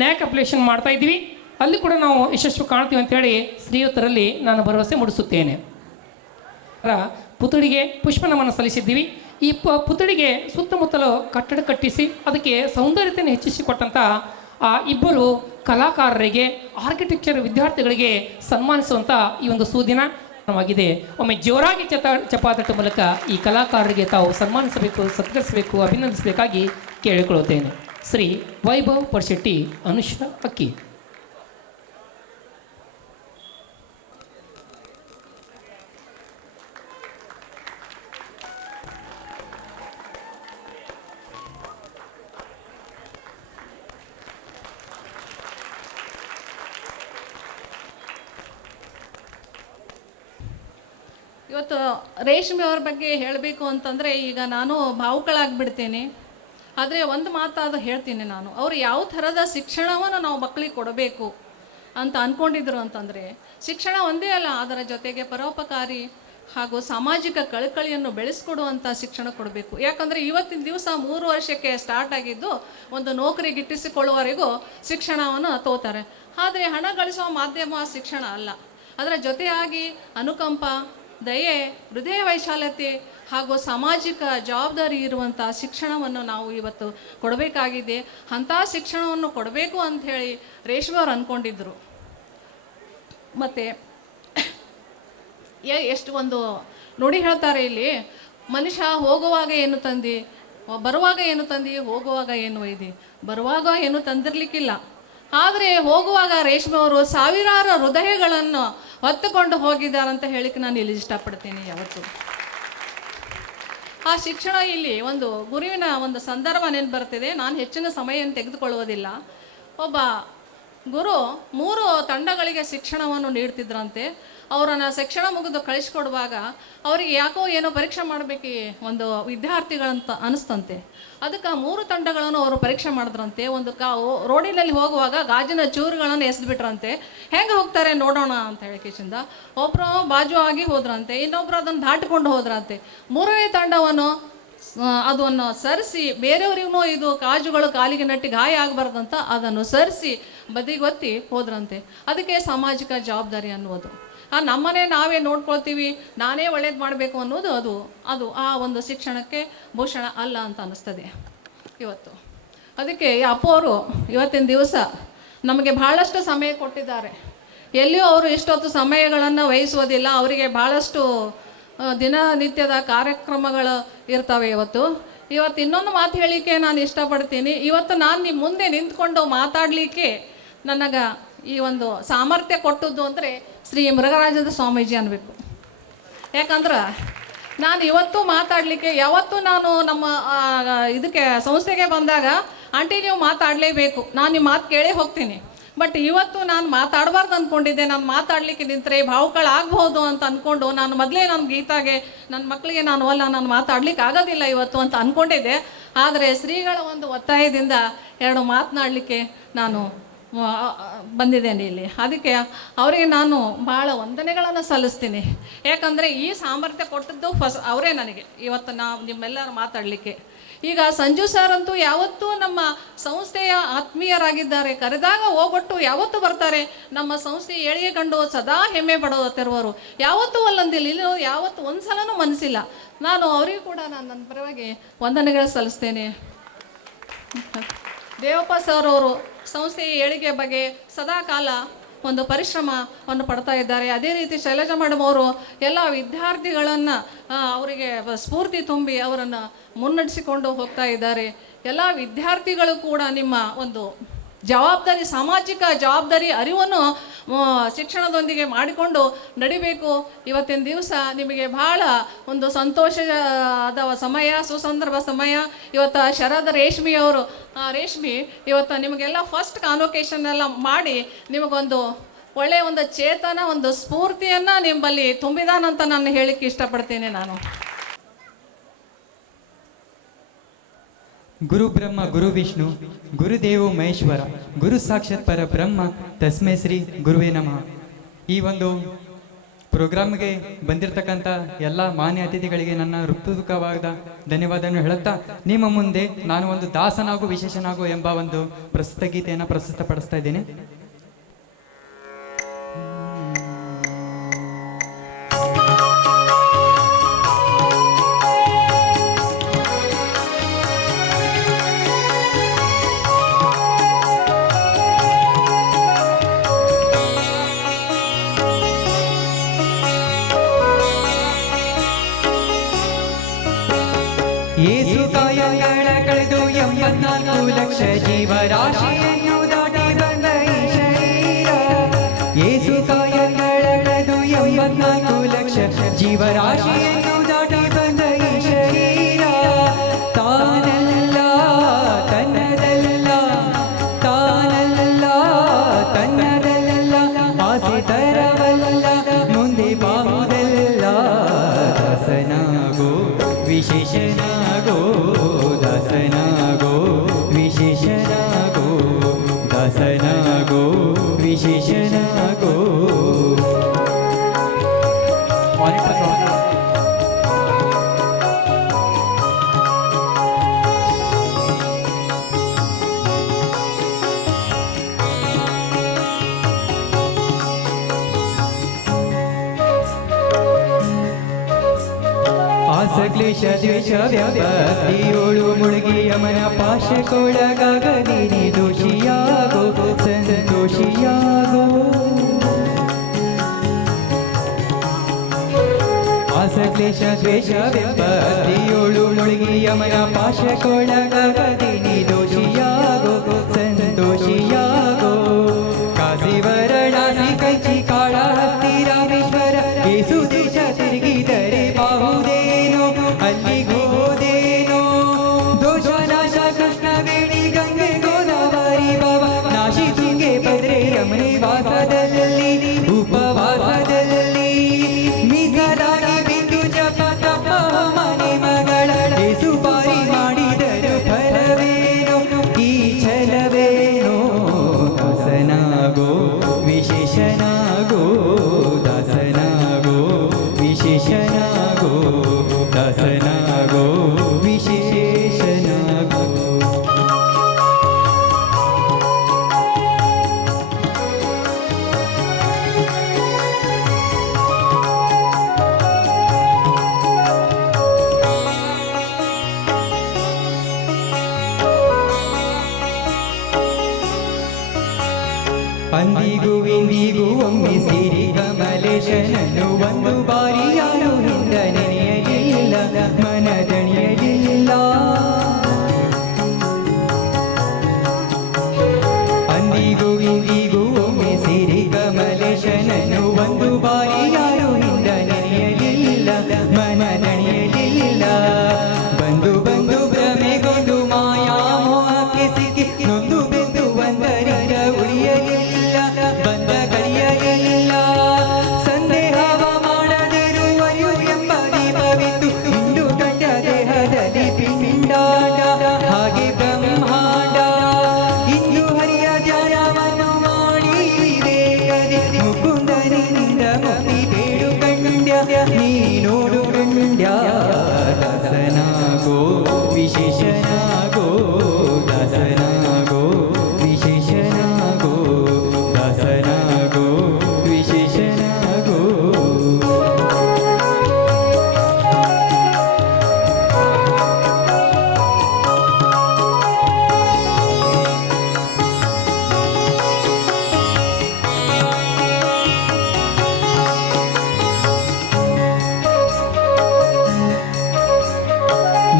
ನ್ಯಾಕ್ ಅಪ್ಲಿಕೇಶನ್ ಮಾಡ್ತಾ ಇದ್ದೀವಿ. ಅಲ್ಲಿ ಕೂಡ ನಾವು ಯಶಸ್ವಿ ಕಾಣ್ತೀವಿ ಅಂತೇಳಿ ಶ್ರೀಯುತರಲ್ಲಿ ನಾನು ಭರವಸೆ ಮೂಡಿಸುತ್ತೇನೆ. ಪುತ್ಥಳಿಗೆ ಪುಷ್ಪ ನಮನ ಸಲ್ಲಿಸಿದ್ದೀವಿ. ಈ ಪುತ್ಥಳಿಗೆ ಸುತ್ತಮುತ್ತಲು ಕಟ್ಟಡ ಕಟ್ಟಿಸಿ ಅದಕ್ಕೆ ಸೌಂದರ್ಯತೆಯನ್ನು ಹೆಚ್ಚಿಸಿಕೊಟ್ಟಂಥ ಆ ಇಬ್ಬರು ಕಲಾಕಾರರಿಗೆ, ಆರ್ಕಿಟೆಕ್ಚರ್ ವಿದ್ಯಾರ್ಥಿಗಳಿಗೆ ಸನ್ಮಾನಿಸುವಂಥ ಈ ಒಂದು ಸುದಿನವಾಗಿದೆ. ಒಮ್ಮೆ ಜೋರಾಗಿ ಚಪಾತಟ್ಟು ಮೂಲಕ ಈ ಕಲಾಕಾರರಿಗೆ ತಾವು ಸನ್ಮಾನಿಸಬೇಕು, ಸತ್ಕರಿಸಬೇಕು, ಅಭಿನಂದಿಸಬೇಕಾಗಿ ಕೇಳಿಕೊಳ್ಳುತ್ತೇನೆ. ಶ್ರೀ ವೈಭವ್ ಪರ್ಶೆಟ್ಟಿ, ಅನುಷಾ ಅಕ್ಕಿ. ಇವತ್ತು ರೇಷ್ಮೆ ಅವ್ರ ಬಗ್ಗೆ ಹೇಳಬೇಕು ಅಂತಂದರೆ ಈಗ ನಾನು ಭಾವುಕಳಾಗಿಬಿಡ್ತೇನೆ. ಆದರೆ ಒಂದು ಮಾತಾದ ಹೇಳ್ತೀನಿ ನಾನು, ಅವರು ಯಾವ ಥರದ ಶಿಕ್ಷಣವನ್ನು ನಾವು ಮಕ್ಕಳಿಗೆ ಕೊಡಬೇಕು ಅಂತ ಅಂದ್ಕೊಂಡಿದ್ರು ಅಂತಂದರೆ, ಶಿಕ್ಷಣ ಒಂದೇ ಅಲ್ಲ, ಅದರ ಜೊತೆಗೆ ಪರೋಪಕಾರಿ ಹಾಗೂ ಸಾಮಾಜಿಕ ಕಳಕಳಿಯನ್ನು ಬೆಳೆಸ್ಕೊಡುವಂಥ ಶಿಕ್ಷಣ ಕೊಡಬೇಕು. ಯಾಕಂದರೆ ಇವತ್ತಿನ ದಿವಸ 3 ವರ್ಷಕ್ಕೆ ಸ್ಟಾರ್ಟ್ ಆಗಿದ್ದು ಒಂದು ನೌಕರಿ ಗಿಟ್ಟಿಸಿಕೊಳ್ಳುವವರೆಗೂ ಶಿಕ್ಷಣವನ್ನು ತೋತಾರೆ. ಆದರೆ ಹಣ ಗಳಿಸುವ ಮಾಧ್ಯಮ ಶಿಕ್ಷಣ ಅಲ್ಲ. ಅದರ ಜೊತೆಯಾಗಿ ಅನುಕಂಪ, ದಯೆ, ಹೃದಯ ವೈಶಾಲ್ಯತೆ ಹಾಗೂ ಸಾಮಾಜಿಕ ಜವಾಬ್ದಾರಿ ಇರುವಂಥ ಶಿಕ್ಷಣವನ್ನು ನಾವು ಇವತ್ತು ಕೊಡಬೇಕಾಗಿದೆ. ಅಂಥ ಶಿಕ್ಷಣವನ್ನು ಕೊಡಬೇಕು ಅಂಥೇಳಿ ರೇಷ್ಮೆ ಅವ್ರು ಅಂದ್ಕೊಂಡಿದ್ರು. ಮತ್ತು ಎಷ್ಟು ಒಂದು ನುಡಿ ಹೇಳ್ತಾರೆ ಇಲ್ಲಿ, ಮನುಷ್ಯ ಹೋಗುವಾಗ ಏನು ತಂದು, ಬರುವಾಗ ಏನು ತಂದು, ಹೋಗುವಾಗ ಏನು ಒಯ್ದು. ಬರುವಾಗ ಏನು ತಂದಿರಲಿಕ್ಕಿಲ್ಲ, ಆದರೆ ಹೋಗುವಾಗ ರೇಷ್ಮೆ ಅವರು ಸಾವಿರಾರು ಹೃದಯಗಳನ್ನು ಹೊತ್ತುಕೊಂಡು ಹೋಗಿದ್ದಾರಂತ ಹೇಳಿಕ್ಕೆ ನಾನು ಇಲ್ಲಿ ಇಷ್ಟಪಡ್ತೀನಿ. ಯಾವತ್ತು ಆ ಶಿಕ್ಷಣ ಇಲ್ಲಿ ಒಂದು ಗುರುವಿನ ಒಂದು ಸಂದರ್ಭ ನೆನಪು ಬರ್ತಿದೆ. ನಾನು ಹೆಚ್ಚಿನ ಸಮಯವನ್ನು ತೆಗೆದುಕೊಳ್ಳುವುದಿಲ್ಲ. ಒಬ್ಬ ಗುರು 3 ತಂಡಗಳಿಗೆ ಶಿಕ್ಷಣವನ್ನು ನೀಡ್ತಿದ್ರಂತೆ. ಅವರನ್ನು ಶಿಕ್ಷಣ ಮುಗಿದು ಕಳಿಸ್ಕೊಡುವಾಗ ಅವರಿಗೆ ಯಾಕೋ ಏನೋ ಪರೀಕ್ಷೆ ಮಾಡಬೇಕು ಒಂದು ವಿದ್ಯಾರ್ಥಿಗಳಂತ ಅನಿಸ್ತಂತೆ. ಅದಕ್ಕೆ 3 ತಂಡಗಳನ್ನು ಅವರು ಪರೀಕ್ಷೆ ಮಾಡಿದ್ರಂತೆ. ಒಂದು ರೋಡಿನಲ್ಲಿ ಹೋಗುವಾಗ ಗಾಜಿನ ಚೂರುಗಳನ್ನು ಎಸೆದ್ಬಿಟ್ರಂತೆ. ಹೆಂಗೆ ಹೋಗ್ತಾರೆ ನೋಡೋಣ ಅಂತ ಹೇಳಿಕೆಸಿಂದ ಒಬ್ಬರು ಬಾಜು ಆಗಿ ಹೋದ್ರಂತೆ, ಇನ್ನೊಬ್ರು ಅದನ್ನು ದಾಟಿಕೊಂಡು ಹೋದ್ರಂತೆ. 3ನೇ ತಂಡವನ್ನು ಅದನ್ನು ಸರಿಸಿ, ಬೇರೆಯವರಿಗೂ ಇದು ಕಾಜುಗಳು ಕಾಲಿಗೆ ನಟ್ಟಿ ಗಾಯ ಆಗಬಾರ್ದಂತ ಅದನ್ನು ಸರಿಸಿ ಬದಿಗೊತ್ತಿ ಹೋದ್ರಂತೆ. ಅದಕ್ಕೆ ಸಾಮಾಜಿಕ ಜವಾಬ್ದಾರಿ ಅನ್ನೋದು. ನಮ್ಮನೆ ನಾವೇ ನೋಡ್ಕೊಳ್ತೀವಿ, ನಾನೇ ಒಳ್ಳೇದು ಮಾಡಬೇಕು ಅನ್ನೋದು ಅದು ಆ ಒಂದು ಶಿಕ್ಷಣಕ್ಕೆ ಭೂಷಣ ಅಲ್ಲ ಅಂತ ಅನ್ನಿಸ್ತದೆ ಇವತ್ತು. ಅದಕ್ಕೆ ಅಪ್ಪು ಅವರು ಇವತ್ತಿನ ದಿವಸ ನಮಗೆ ಭಾಳಷ್ಟು ಸಮಯ ಕೊಟ್ಟಿದ್ದಾರೆ. ಎಲ್ಲಿಯೂ ಅವರು ಇಷ್ಟೊತ್ತು ಸಮಯಗಳನ್ನು ವಹಿಸುವುದಿಲ್ಲ. ಅವರಿಗೆ ಭಾಳಷ್ಟು ದಿನನಿತ್ಯದ ಕಾರ್ಯಕ್ರಮಗಳು ಇರ್ತವೆ. ಇವತ್ತು ಇನ್ನೊಂದು ಮಾತು ಹೇಳಲಿಕ್ಕೆ ನಾನು ಇಷ್ಟಪಡ್ತೀನಿ. ಇವತ್ತು ನಾನು ನಿಮ್ಮ ಮುಂದೆ ನಿಂತ್ಕೊಂಡು ಮಾತಾಡಲಿಕ್ಕೆ ನನಗೆ ಈ ಒಂದು ಸಾಮರ್ಥ್ಯ ಕೊಟ್ಟದ್ದು ಅಂದರೆ ಶ್ರೀ ಮೃಗರಾಜೇಂದ್ರ ಸ್ವಾಮೀಜಿ ಅನ್ಬೇಕು. ಯಾಕಂದ್ರೆ ನಾನು ಇವತ್ತು ಮಾತಾಡಲಿಕ್ಕೆ, ಯಾವತ್ತೂ ನಾನು ನಮ್ಮ ಇದಕ್ಕೆ ಸಂಸ್ಥೆಗೆ ಬಂದಾಗ ಆಂಟಿ ನೀವು ಮಾತಾಡಲೇಬೇಕು, ನಾನು ನಿಮ್ಮ ಮಾತು ಕೇಳೇ ಹೋಗ್ತೀನಿ. ಬಟ್ ಇವತ್ತು ನಾನು ಮಾತಾಡಬಾರ್ದು ಅಂದ್ಕೊಂಡಿದ್ದೆ. ನಾನು ಮಾತಾಡಲಿಕ್ಕೆ ನಿಂತರೆ ಭಾವುಕಳಾಗಬಹುದು ಅಂತ ಅಂದ್ಕೊಂಡು ನಾನು ಮೊದಲೇ ನನ್ನ ಗೀತಾಗೆ ನನ್ನ ಮಕ್ಕಳಿಗೆ ನಾನು ಮಾತಾಡ್ಲಿಕ್ಕೆ ಆಗೋದಿಲ್ಲ ಇವತ್ತು ಅಂತ ಅಂದ್ಕೊಂಡಿದ್ದೆ. ಆದರೆ ಶ್ರೀಗಳ ಒಂದು ಒತ್ತಾಯದಿಂದ 2 ಮಾತನಾಡಲಿಕ್ಕೆ ನಾನು ಬಂದಿದ್ದೇನೆ ಇಲ್ಲಿ. ಅದಕ್ಕೆ ಅವರಿಗೆ ನಾನು ಭಾಳ ವಂದನೆಗಳನ್ನು ಸಲ್ಲಿಸ್ತೀನಿ. ಯಾಕಂದರೆ ಈ ಸಾಮರ್ಥ್ಯ ಕೊಟ್ಟದ್ದು ಅವರೇ ನನಗೆ ಇವತ್ತು ನಿಮ್ಮೆಲ್ಲರೂ ಮಾತಾಡಲಿಕ್ಕೆ. ಈಗ ಸಂಜು ಸರ್ ಅಂತೂ ಯಾವತ್ತೂ ನಮ್ಮ ಸಂಸ್ಥೆಯ ಆತ್ಮೀಯರಾಗಿದ್ದಾರೆ. ಕರೆದಾಗ ಹೋಗೊಟ್ಟು ಯಾವತ್ತೂ ಬರ್ತಾರೆ. ನಮ್ಮ ಸಂಸ್ಥೆ ಏಳಿಗೆ ಕಂಡು ಸದಾ ಹೆಮ್ಮೆ ಪಡುತ್ತಿರುವರು. ಯಾವತ್ತೂ ಅಲ್ಲಂದಿಲ್ಲ, ಇಲ್ಲಿ ಯಾವತ್ತೂ ಒಂದು ಸಲನೂ ಮನಸ್ಸಿಲ್ಲ. ನಾನು ಅವರಿಗೂ ಕೂಡ ನನ್ನ ಪರವಾಗಿ ವಂದನೆಗಳು ಸಲ್ಲಿಸ್ತೇನೆ. ದೇವಪ್ಪ ಸರ್ ಅವರು ಸಂಸ್ಥೆಯ ಏಳಿಗೆ ಬಗ್ಗೆ ಸದಾ ಕಾಲ ಒಂದು ಪರಿಶ್ರಮವನ್ನು ಪಡ್ತಾ ಇದ್ದಾರೆ. ಅದೇ ರೀತಿ ಶೈಲಜಾ ಮೇಡಮ್ ಅವರು ಎಲ್ಲ ವಿದ್ಯಾರ್ಥಿಗಳನ್ನು ಅವರಿಗೆ ಸ್ಫೂರ್ತಿ ತುಂಬಿ ಅವರನ್ನು ಮುನ್ನಡೆಸಿಕೊಂಡು ಹೋಗ್ತಾ ಇದ್ದಾರೆ. ಎಲ್ಲ ವಿದ್ಯಾರ್ಥಿಗಳು ಕೂಡ ನಿಮ್ಮ ಒಂದು ಜವಾಬ್ದಾರಿ, ಸಾಮಾಜಿಕ ಜವಾಬ್ದಾರಿ ಅರಿವನ್ನು ಶಿಕ್ಷಣದೊಂದಿಗೆ ಮಾಡಿಕೊಂಡು ನಡಿಬೇಕು. ಇವತ್ತಿನ ದಿವಸ ನಿಮಗೆ ಭಾಳ ಒಂದು ಸಂತೋಷದ ಸಮಯ, ಸುಸಂದರ್ಭ ಸಮಯ. ಇವತ್ತು ಶರದ್ ರೇಷ್ಮಿ ಇವತ್ತು ನಿಮಗೆಲ್ಲ ಫಸ್ಟ್ ಕಾನ್ವೊಕೇಶನ್ ಎಲ್ಲ ಮಾಡಿ ನಿಮಗೊಂದು ಒಳ್ಳೆಯ ಒಂದು ಚೇತನ, ಒಂದು ಸ್ಫೂರ್ತಿಯನ್ನು ನಿಮ್ಮಲ್ಲಿ ತುಂಬಿದಾನಂತ ನಾನು ಹೇಳಿಕ್ಕೆ ಇಷ್ಟಪಡ್ತೀನಿ ನಾನು. ಗುರು ಬ್ರಹ್ಮ ಗುರು ವಿಷ್ಣು ಗುರುದೇವೋ ಮಹೇಶ್ವರ ಗುರು ಸಾಕ್ಷಾತ್ ಪರ ಬ್ರಹ್ಮ ತಸ್ಮೈ ಶ್ರೀ ಗುರುವೇ ನಮಃ. ಈ ಒಂದು ಪ್ರೋಗ್ರಾಮ್ಗೆ ಬಂದಿರತಕ್ಕಂಥ ಎಲ್ಲ ಮಾನ್ಯ ಅತಿಥಿಗಳಿಗೆ ನನ್ನ ಹೃತ್ಪೂರ್ವಕವಾದ ಧನ್ಯವಾದವನ್ನು ಹೇಳುತ್ತಾ ನಿಮ್ಮ ಮುಂದೆ ನಾನು ಒಂದು ದಾಸನಾಗು ವಿಶೇಷನಾಗು ಎಂಬ ಒಂದು ಪ್ರಸ್ತುತ ಗೀತೆಯನ್ನು ಪ್ರಸ್ತುತಪಡಿಸ್ತಾ ಇದ್ದೇನೆ. ಏಸು ಕಾಯಗಳ ಕಳೆದು 84 ಲಕ್ಷ ಜೀವರಾಶಿಯನ್ನು ದಾಟಿ ಬಂದ ಈ ಶರೀರ. ಏಸು ಕಾಯಗಳ ಕಳೆದು 84 ಲಕ್ಷ ಜೀವರಾಶಿಯನ್ನು ದಾಟಿ ಬಂದ ಈ ಶರೀರ. ತಾನಲ್ಲ ತನ್ನದಲ್ಲ, ತಾನಲ್ಲ ತನ್ನದಲ್ಲ, ಆಸೆ ತರವಲ್ಲ ಮುಂದೆ ಬಾಹುದಲ್ಲ. ದಾಸನಾಗೋ ವಿಶೇಷನಾಗೋ, ದಾಸನಾಗೋ ವಿಶೇಷನಾಗೋ, ದಾಸನಾಗೋ ವಿಶೇಷನಾಗೋ. ಆಸಕ್ಲೇಶ ದ್ವೇಷ ವ್ಯಾಪತಿಯೋಳು ಮುಳುಗಿ ಯಮನ ಪಾಶಕ್ಕೊಳಗಾಗದಿರಿ ದೋಷಿಯಾಗೋ, ಸಂತೋಷಿಯಾಗೋ. ಆಸಕ್ಲೇಶ ದ್ವೇಷ ವ್ಯಾಪತಿಯೋಳು ಮುಳುಗಿ ಯಮನ ಪಾಶಕ್ಕೊಳಗಾಗದಿರಿ ದೋಷಿಯಾಗೋ, ಸಂತೋಷಿಯಾಗೋ. ಕಾಶಿವರಣಾಸಿ ಕಂಚಿ ಕಾಳ ಹಸ್ತಿ ರಾಮೇಶ್ವರ ಏಸು ದೇಶ ತಿರುಗಿದರೆ ಬಾಹುದೇನೋ ಅಲ್ಲಿಗೋದೇನೋ. ದೋಷನಾಶ ಕೃಷ್ಣವೇಣಿ ಗಂಗೆ ಗೋದಾವರಿ ಬಾವ ನಾಶಿ ತುಂಗೆ ಭದ್ರೆ ಯಮನೆ ವಾಸದಲ್ಲಿ ಉಪವಾಸದಲ್ಲಿ ಮೀಸಲಾಗಿ ಬಿಂದು ಜಪ ತಪ್ಪ ಮನೆ ಮಗಳ ಏಸು ಬಾರಿ ಮಾಡಿದರು ಫಲವೇನೋ ಈ ಛಲವೇನೋ. ದಾಸನಾಗೋ ವಿಶೇಷನಾಗೋ, ದಾಸನಾಗೋ ವಿಶೇಷನಾಗೋ, ದಾಸನಾಗೋ ವಿಶೇಷನಾಗೋ. ಅಂದಿಗೂ ಇಂದಿಗೂ ಒಮ್ಮೆ ಸಿರಿ ಕಮಲೇಶನನ್ನು ಒಂದು ಬಾರಿ ಯಾರು ಹಿಂದ ನೆನೆಯಲಿಲ್ಲ, ಮನದಣಿಯಲಿಲ್ಲ. ಅಂದಿಗೂ ಇಂದಿಗೂ ಒಮ್ಮೆ ಸಿರಿ ಕಮಲೇಶನನ್ನು ಒಂದು ಬಾರಿ ಯಾರು ಹಿಂದ ನೆನೆಯಲಿಲ್ಲ, ಮನದಣಿಯಲಿಲ್ಲ. ಬಂದು ಬಂದು ಭ್ರಮೆಗೊಂಡು ಮಾಯಾ ಮೋಹಕ್ಕೆ ಸಿಕ್ಕಿ ನೊಂದು ಬೆಂದು ಒಂದರಿಂದ ಉಳಿಯಲಿಲ್ಲ, ಬಂದ ಕಳಿಯಲಿಲ್ಲ. ಸಂದೇಹವ ಮಾಡದಿರುವರು ಎಂಬ ದೀಪವಿದ್ದು ಇಂದು ಕಂಡ ದೇಹದಲ್ಲಿ ಪಿಂಡಾಟ ಹಾಗೆ ಬ್ರಹ್ಮಾಂಡ. ಇಂದು ಹರಿಯ ಧ್ಯಾನವನ್ನು ಮಾಡಿ ವಿವೇಕದೆ ಮುಕುಂದನಿಂದ ಮುಕ್ತಿ ಬೇಡು ಕಂಡ್ಯ ನೀ ನೋಡು ಕಂಡ್ಯ. ದಾಸನಾಗೋ ವಿಶೇಷನಾಗೋ, ದಾಸನಾಗೋ ವಿಶೇಷನಾಗೋ, ದಾಸನಾಗೋ ವಿಶೇಷನಾಗೋ.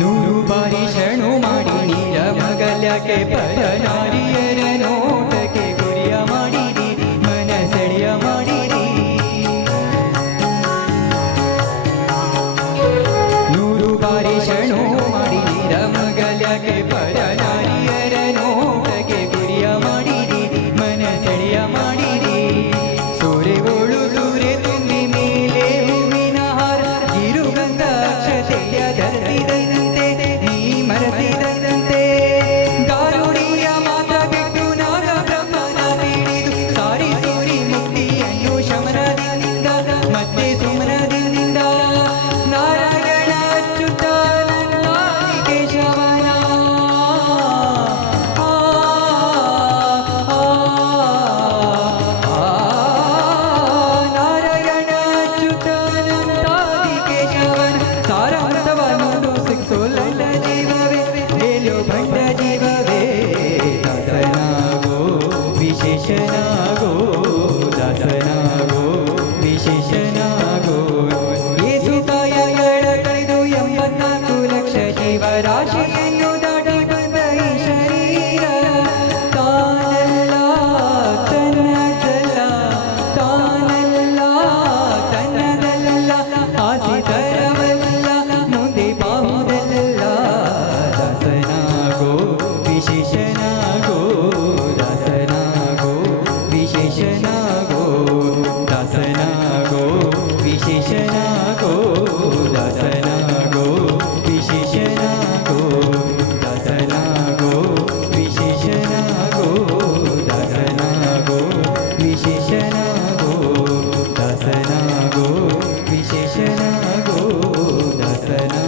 ನೂರು ಬಾರಿ ಶರಣು ಮಾಡಿ ನೀರ ಮಗಲಕ್ಕೆ ಪರನಾರಿಯರ ನೋಟಕ್ಕೆ ಗುರಿಯ ಮಾಡಿರಿ, ಮನ ಸೆಳೆಯ ಮಾಡಿರಿ. ನೂರು ಬಾರಿ ಶರಣು ಮಾಡಿ ನೀರ ಮಗಲಕ್ಕೆ ಪರನಾರಿಯರ ನೋಟಕ್ಕೆ ಗುರಿಯ ಮಾಡಿರಿ, ಮನ ಸೆಳೆಯ ಮಾಡಿರಿ. ಕರವಲ್ಲ ಮುಂದೆ ಬಾಹುದಲ್ಲ ದಾಸನಾಗೋ ವಿಶೇಷನಾಗೋ ದಾಸನಾಗೋ ವಿಶೇಷನಾಗೋ ದಾಸನಾಗೋ ವಿಶೇಷನಾಗೋ ದಾಸನಾಗೋ ವಿಶೇಷನಾಗೋ ದಾಸನಾಗೋ ವಿಶೇಷನಾಗೋ ದಾಸನಾಗೋ ವಿಶೇಷನಾಗೋ ದಾಸನಾಗೋ ವಿಶೇಷನಾಗೋ ದಾಸನಾಗೋ